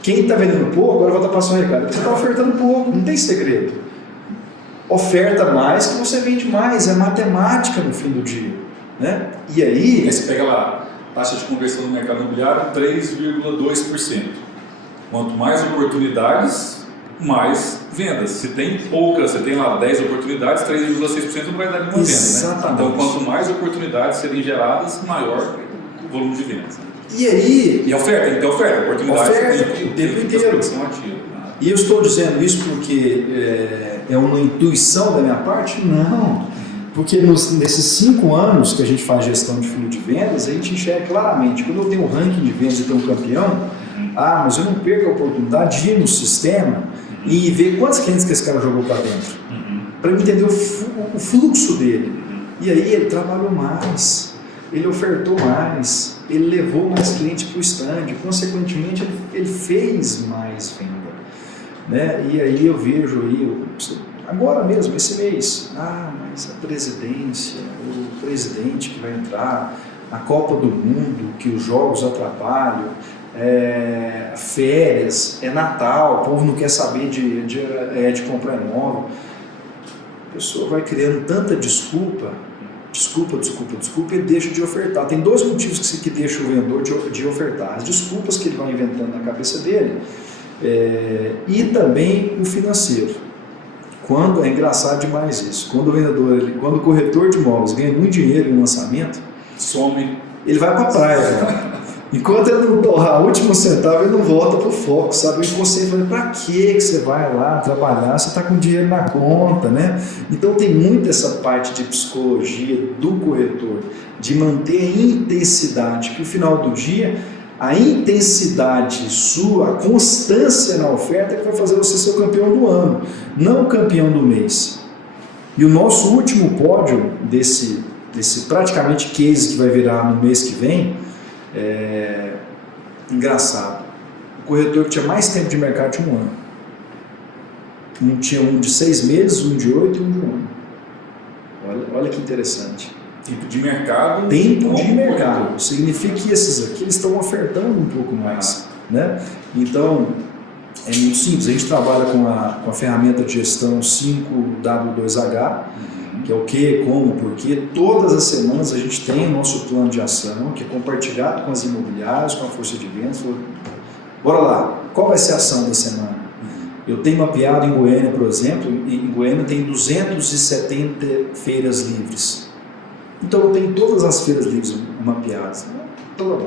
Quem está vendendo pouco, agora eu vou passar um recado. Você está ofertando pouco, não tem segredo. Oferta mais que você vende mais, é matemática no fim do dia. Né? E aí você pega lá, taxa de conversão no mercado imobiliário 3,2%. Quanto mais oportunidades, mais vendas. Se tem poucas, você tem lá 10 oportunidades, 3,6% não vai dar nenhuma venda. Né? Então, quanto mais oportunidades serem geradas, maior o volume de vendas. E aí... E a oferta, tem que ter oferta, oportunidades. O tempo inteiro. E eu estou dizendo isso porque é uma intuição da minha parte? Não. Porque nesses 5 anos que a gente faz gestão de funil de vendas, a gente enxerga claramente. Quando eu tenho um ranking de vendas e tenho um campeão, mas eu não perco a oportunidade de ir no sistema e ver quantos clientes que esse cara jogou para dentro. Para eu entender o fluxo dele. E aí ele trabalhou mais, ele ofertou mais, ele levou mais clientes para o stand, consequentemente ele fez mais venda. Né? E aí eu vejo aí, agora mesmo, esse mês, mas a presidência, o presidente que vai entrar, a Copa do Mundo, que os jogos atrapalham, férias, Natal, o povo não quer saber de comprar imóvel. A pessoa vai criando tanta desculpa, e deixa de ofertar. Tem 2 motivos que deixam o vendedor de ofertar. As desculpas que ele vai inventando na cabeça dele e também o financeiro. É engraçado demais isso. Quando o corretor de imóveis ganha muito dinheiro em lançamento, some. Ele vai para a praia. Enquanto ele não torrar a última centavo, ele não volta para o foco, sabe? O inconsciente fala, para que você vai lá trabalhar? Você está com dinheiro na conta, né? Então tem muito essa parte de psicologia do corretor, de manter a intensidade, que no final do dia, a intensidade sua, a constância na oferta é que vai fazer você ser o campeão do ano, não o campeão do mês. E o nosso último pódio desse praticamente case que vai virar no mês que vem, engraçado. O corretor que tinha mais tempo de mercado tinha 1 ano. Tinha um de 6 meses, um de 8 e um de 1 ano. Olha que interessante. Tempo de mercado. Tempo de mercado. Significa que esses aqui eles estão ofertando um pouco mais. Né? Então, é muito simples. A gente trabalha com a ferramenta de gestão 5W2H, que é o que, como, porquê. Todas as semanas a gente tem o nosso plano de ação, que é compartilhado com as imobiliárias, com a força de vendas. Bora lá, qual vai ser a ação da semana? Eu tenho mapeado em Goiânia, por exemplo, em Goiânia tem 270 feiras livres. Então eu tenho todas as feiras livres mapeadas. Então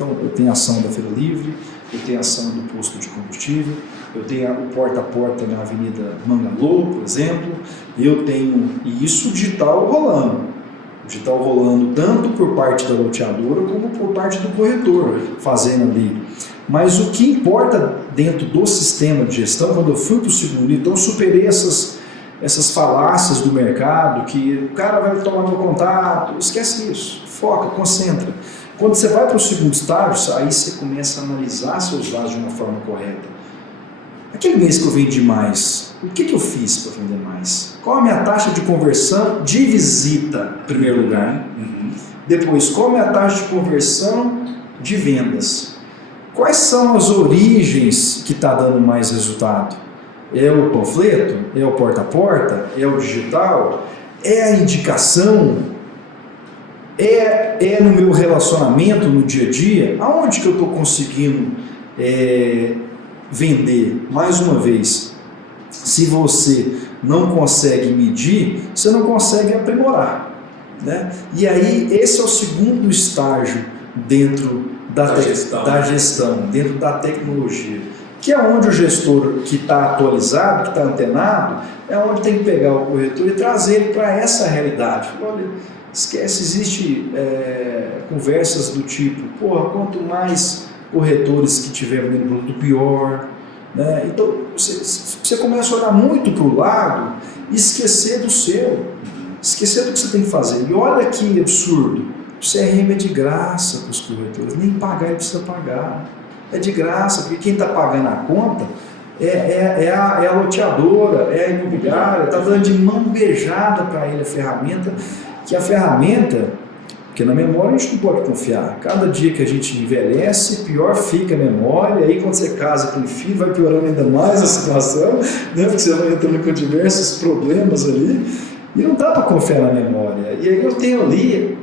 eu tenho a ação da Feira Livre, eu tenho a ação do posto de combustível, eu tenho o porta a porta na Avenida Mangalô, por exemplo, eu tenho, e isso digital rolando tanto por parte da loteadora como por parte do corretor, fazendo ali. Mas o que importa dentro do sistema de gestão, quando eu fui para o segundo, então eu superei essas falácias do mercado, que o cara vai tomar meu contato, esquece isso, foca, concentra. Quando você vai para o segundo estágio, aí você começa a analisar seus dados de uma forma correta. Aquele mês que eu vendi mais, o que eu fiz para vender mais? Qual a minha taxa de conversão de visita, em primeiro lugar? Depois, qual a minha taxa de conversão de vendas? Quais são as origens que está dando mais resultado? É o panfleto? É o porta a porta? É o digital? É a indicação? É no meu relacionamento, no dia a dia? Aonde que eu estou conseguindo vender? Mais uma vez, se você não consegue medir, você não consegue aprimorar, né? E aí, esse é o segundo estágio dentro da gestão, dentro da tecnologia, que é onde o gestor que está atualizado, que está antenado, é onde tem que pegar o corretor e trazer ele para essa realidade. Olha, esquece, existe conversas do tipo, porra, quanto mais corretores que tiver vendendo produto, pior, né? Então você começa a olhar muito para o lado e esquecer do seu, esquecer do que você tem que fazer. E olha que absurdo, o CRM é de graça para os corretores, nem pagar ele precisa pagar, é de graça, porque quem está pagando a conta é a loteadora, é a imobiliária, está dando de mão beijada para ele a ferramenta, que a ferramenta, porque na memória a gente não pode confiar. Cada dia que a gente envelhece, pior fica a memória. Aí quando você casa com o filho, vai piorando ainda mais a situação, né? Porque você vai entrando com diversos problemas ali. E não dá para confiar na memória. E aí eu tenho ali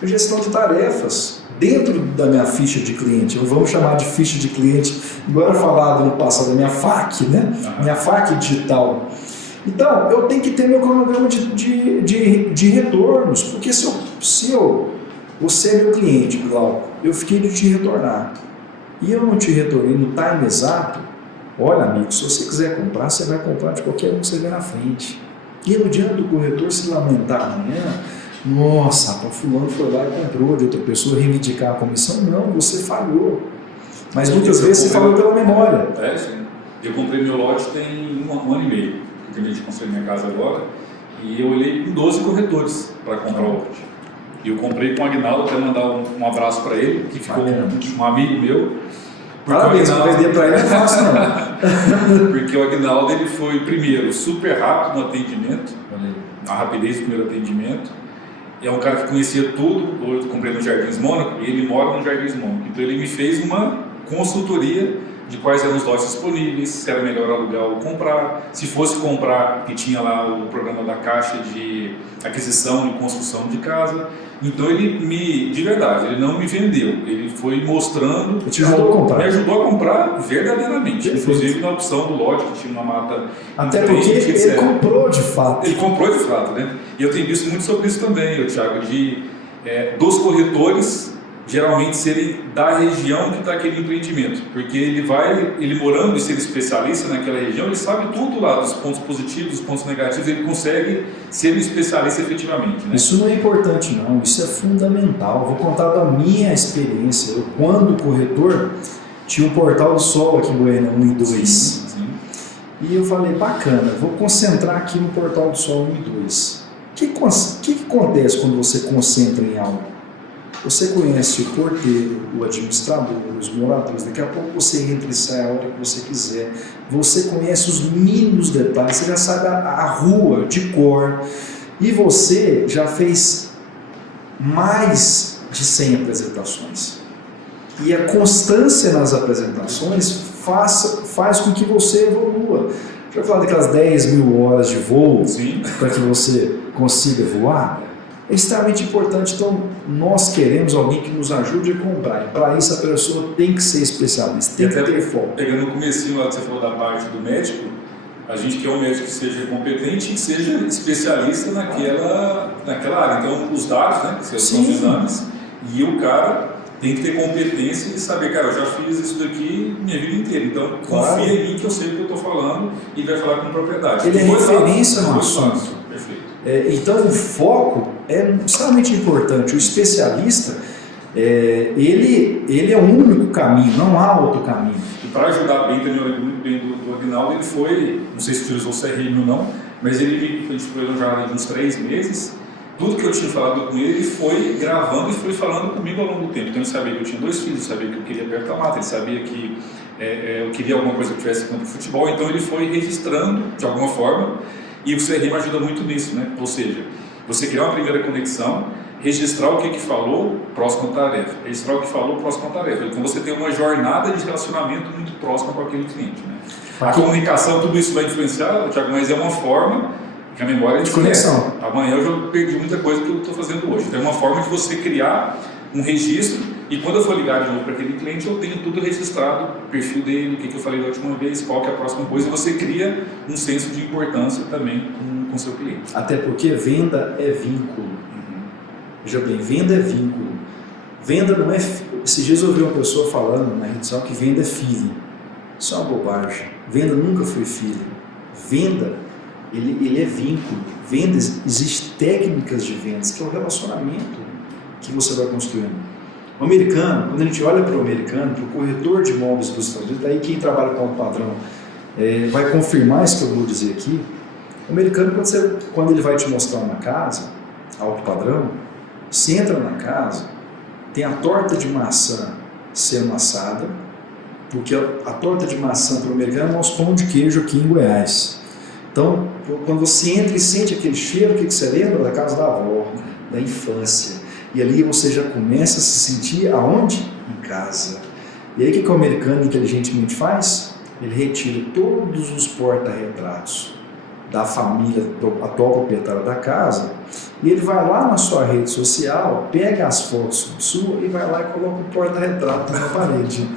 a gestão de tarefas dentro da minha ficha de cliente. Vamos chamar de ficha de cliente, agora falado no passado, da minha FAQ, né? Minha FAQ digital. Então, eu tenho que ter meu cronograma de retornos, porque você é meu cliente, Glauco, eu fiquei de te retornar, e eu não te retornei no time exato, olha, amigo, se você quiser comprar, você vai comprar de qualquer um que você vê na frente. E no dia do corretor se lamentar amanhã, nossa, o fulano foi lá e comprou de outra pessoa, reivindicar a comissão, não, você falhou. Mas muitas vezes você falou pela memória. Sim. Eu comprei meu lote tem um ano e meio. Que a gente construiu minha casa agora, e eu olhei com 12 corretores para comprar o lote. E eu comprei com o Aguinaldo, até mandar um abraço para ele, que ficou um amigo meu. Parabéns, para vender para ele não é fácil não. Porque o Aguinaldo ele foi, primeiro, super rápido no atendimento, a rapidez do primeiro atendimento. É um cara que conhecia tudo, eu comprei no Jardins Mônaco, e ele mora no Jardins Mônaco. Então ele me fez uma consultoria de quais eram os lotes disponíveis, se era melhor alugar ou comprar, se fosse comprar, que tinha lá o programa da Caixa de aquisição e construção de casa. Então ele de verdade, ele não me vendeu, ele foi mostrando, te ajudou a comprar. Me ajudou a comprar verdadeiramente, inclusive na opção do lote, que tinha uma mata. Até porque ele comprou de fato. Ele comprou de fato, né? E eu tenho visto muito sobre isso também, Thiago, dos corretores geralmente serem da região que está aquele empreendimento, porque ele morando e ser especialista naquela região, ele sabe tudo lá, dos pontos positivos, dos pontos negativos, ele consegue ser um especialista efetivamente, né? Isso não é importante não, isso é fundamental. Vou contar da minha experiência. Eu, quando corretor, tinha um Portal do Sol aqui em Goiânia, 1 e 2. Sim. E eu falei, bacana, vou concentrar aqui no Portal do Sol 1 e 2. O que acontece quando você concentra em algo? Você conhece o porteiro, o administrador, os moradores, daqui a pouco você entra e sai a hora que você quiser. Você conhece os mínimos detalhes, você já sabe a rua de cor. E você já fez mais de 100 apresentações. E a constância nas apresentações faz com que você evolua. Já falar daquelas 10 mil horas de voo para que você consiga voar? é extremamente importante. Então, nós queremos alguém que nos ajude a comprar. E para isso, a pessoa tem que ser especialista, tem que ter foco. Pegando no comecinho lá que você falou da parte do médico, a gente quer um médico que seja competente e que seja especialista naquela área. Então, os dados, né, que são os exames, e o cara tem que ter competência e saber, cara, eu já fiz isso daqui minha vida inteira. Então, confia em mim que eu sei o que eu estou falando e vai falar com propriedade. Ele é referência no assunto. Perfeito. Então, o foco é extremamente importante. O especialista, ele é o único caminho, não há outro caminho. E para ajudar bem, também eu lembro muito bem do Aguinaldo, ele foi, não sei se utilizou o CRM ou não, mas a gente foi um jornal de uns 3 meses, tudo que eu tinha falado com ele foi gravando e foi falando comigo ao longo do tempo. Então ele sabia que eu tinha 2 filhos, sabia que eu queria bergamota, ele sabia que eu queria alguma coisa que tivesse contra o futebol, então ele foi registrando de alguma forma, e o CRM ajuda muito nisso, né? Ou seja, você criar uma primeira conexão, registrar o que falou, próxima tarefa. Registrar o que falou, próxima tarefa. Então você tem uma jornada de relacionamento muito próxima com aquele cliente, né? A comunicação, tudo isso vai influenciar, Thiago, mas é uma forma que a memória de conexão. Amanhã eu já perdi muita coisa que eu estou fazendo hoje. Então é uma forma de você criar um registro e quando eu for ligar de novo para aquele cliente, eu tenho tudo registrado, o perfil dele, o que eu falei da última vez, qual que é a próxima coisa, e você cria um senso de importância também com o seu cliente. Até porque venda é vínculo. Veja bem, venda é vínculo. Venda não é... Esses dias eu ouvi uma pessoa falando na rede social que venda é filho. Isso é uma bobagem. Venda nunca foi filho. Venda, ele é vínculo. Venda, existem técnicas de vendas, que é o relacionamento que você vai construindo. O americano, quando a gente olha para o americano, para o corretor de imóveis dos Estados Unidos, daí quem trabalha com o padrão vai confirmar isso que eu vou dizer aqui. O americano, quando ele vai te mostrar uma casa, alto padrão, você entra na casa, tem a torta de maçã sendo assada, porque a torta de maçã para o americano é o nosso pão de queijo aqui em Goiás. Então, quando você entra e sente aquele cheiro, o que você lembra? Da casa da avó, da infância. E ali você já começa a se sentir aonde? Em casa. E aí o que o americano inteligentemente faz? Ele retira todos os porta-retratos da família, atual proprietária da casa, e ele vai lá na sua rede social, pega as fotos suas e vai lá e coloca o porta-retrato na parede,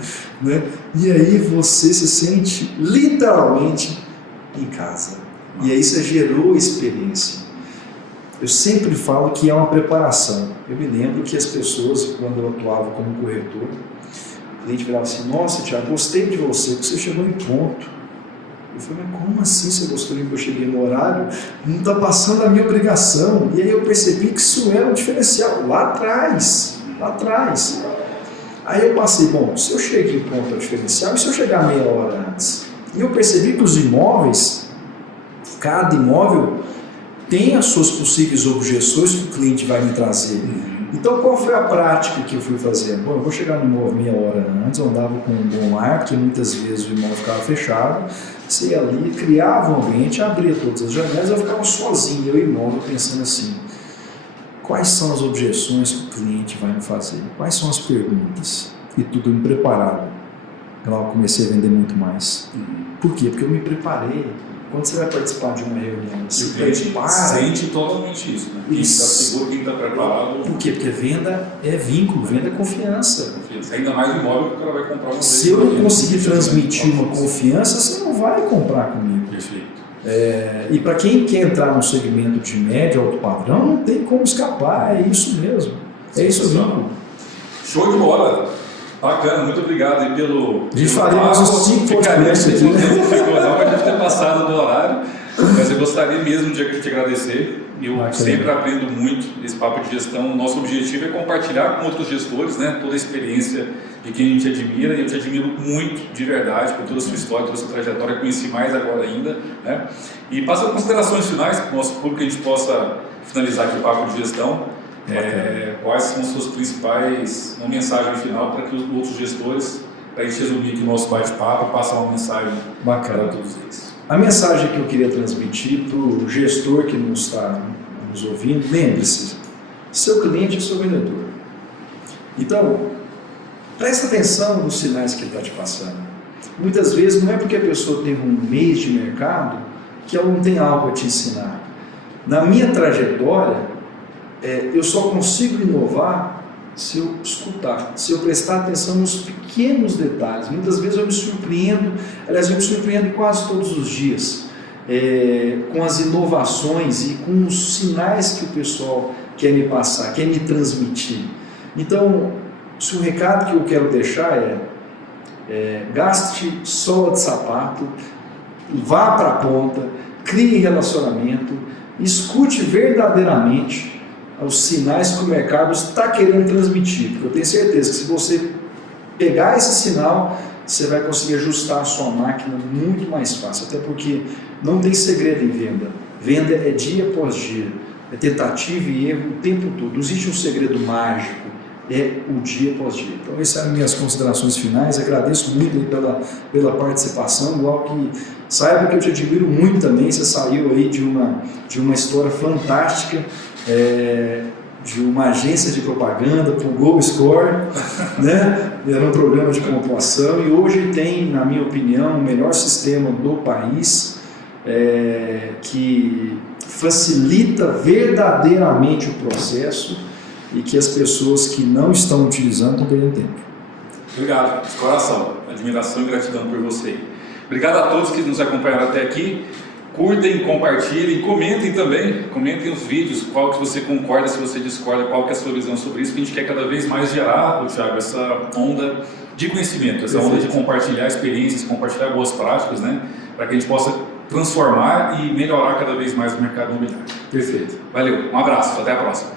né? E aí você se sente literalmente em casa. E aí você gerou experiência. Eu sempre falo que é uma preparação. Eu me lembro que as pessoas, quando eu atuava como corretor, o cliente virava assim: nossa, Thiago, gostei de você, porque você chegou em ponto. Eu falei: mas como assim você gostou de mim que eu cheguei no horário? Não está passando a minha obrigação. E aí eu percebi que isso era um diferencial lá atrás. Aí eu passei: bom, se eu cheguei em ponto é diferencial, e se eu chegar meia hora antes? E eu percebi que os imóveis, cada imóvel tem as suas possíveis objeções que o cliente vai me trazer. Então, qual foi a prática que eu fui fazer? Bom, eu vou chegar no imóvel meia hora antes, eu andava com um bom marketing, muitas vezes o imóvel ficava fechado, você ia ali, criava um ambiente, abria todas as janelas, eu ficava sozinho, eu e o imóvel, pensando assim: quais são as objeções que o cliente vai me fazer? Quais são as perguntas? E tudo me preparava. Então, eu comecei a vender muito mais. Por quê? Porque eu me preparei. Quando você vai participar de uma reunião, você sente totalmente isso, né? Quem está seguro, quem está preparado. Por quê? Porque venda é vínculo, venda é confiança. Ainda mais imóvel que o cara vai comprar uma vez. Se eu não conseguir transmitir uma confiança, você não vai comprar comigo. Perfeito. E para quem quer entrar no segmento de médio alto padrão, não tem como escapar, é isso mesmo. É isso mesmo. Show de bola! Bacana, muito obrigado aí pelo. A gente faria mais uns 5 podcasts aqui, né? Não ficou, não, mas deve ter passado do horário. Mas eu gostaria mesmo de te agradecer. Eu sempre aprendo muito nesse papo de gestão. Nosso objetivo é compartilhar com outros gestores, né, toda a experiência de quem a gente admira. E eu te admiro muito, de verdade, por toda a sua história, toda a sua trajetória. Conheci mais agora ainda, né? E passa considerações finais para o nosso público, que a gente possa finalizar aqui o papo de gestão. Quais são as suas principais, uma mensagem final para que os outros gestores, para a gente resumir aqui o nosso bate-papo, passar uma mensagem bacana a todos eles. A mensagem que eu queria transmitir para o gestor que nos está nos ouvindo: lembre-se, seu cliente é seu vendedor. Então, presta atenção nos sinais que ele está te passando. Muitas vezes não é porque a pessoa tem um mês de mercado que ela não tem algo a te ensinar. Na minha trajetória, eu só consigo inovar se eu escutar, se eu prestar atenção nos pequenos detalhes. Muitas vezes eu me surpreendo, aliás, eu me surpreendo quase todos os dias, com as inovações e com os sinais que o pessoal quer me passar, quer me transmitir. Então, se o recado que eu quero deixar gaste sola de sapato, vá para a ponta, crie relacionamento, escute verdadeiramente os sinais que o mercado está querendo transmitir, porque eu tenho certeza que se você pegar esse sinal, você vai conseguir ajustar a sua máquina muito mais fácil, até porque não tem segredo em venda. Venda é dia após dia, é tentativa e erro o tempo todo, não existe um segredo mágico, é o dia após dia. Então essas são minhas considerações finais, agradeço muito pela participação, igual que saiba que eu te admiro muito também, você saiu aí de uma história fantástica, de uma agência de propaganda para o Go Score, né? Era um programa de pontuação e hoje tem, na minha opinião, o melhor sistema do país, que facilita verdadeiramente o processo e que as pessoas que não estão utilizando estão perdendo tempo. Obrigado, de coração, admiração e gratidão por você. Obrigado a todos que nos acompanharam até aqui. Curtem, compartilhem, comentem também, comentem os vídeos, qual que você concorda, se você discorda, qual que é a sua visão sobre isso, que a gente quer cada vez mais gerar, Thiago, essa onda de conhecimento, essa onda de compartilhar experiências, compartilhar boas práticas, né, para que a gente possa transformar e melhorar cada vez mais o mercado imobiliário. Perfeito. Valeu, um abraço, até a próxima.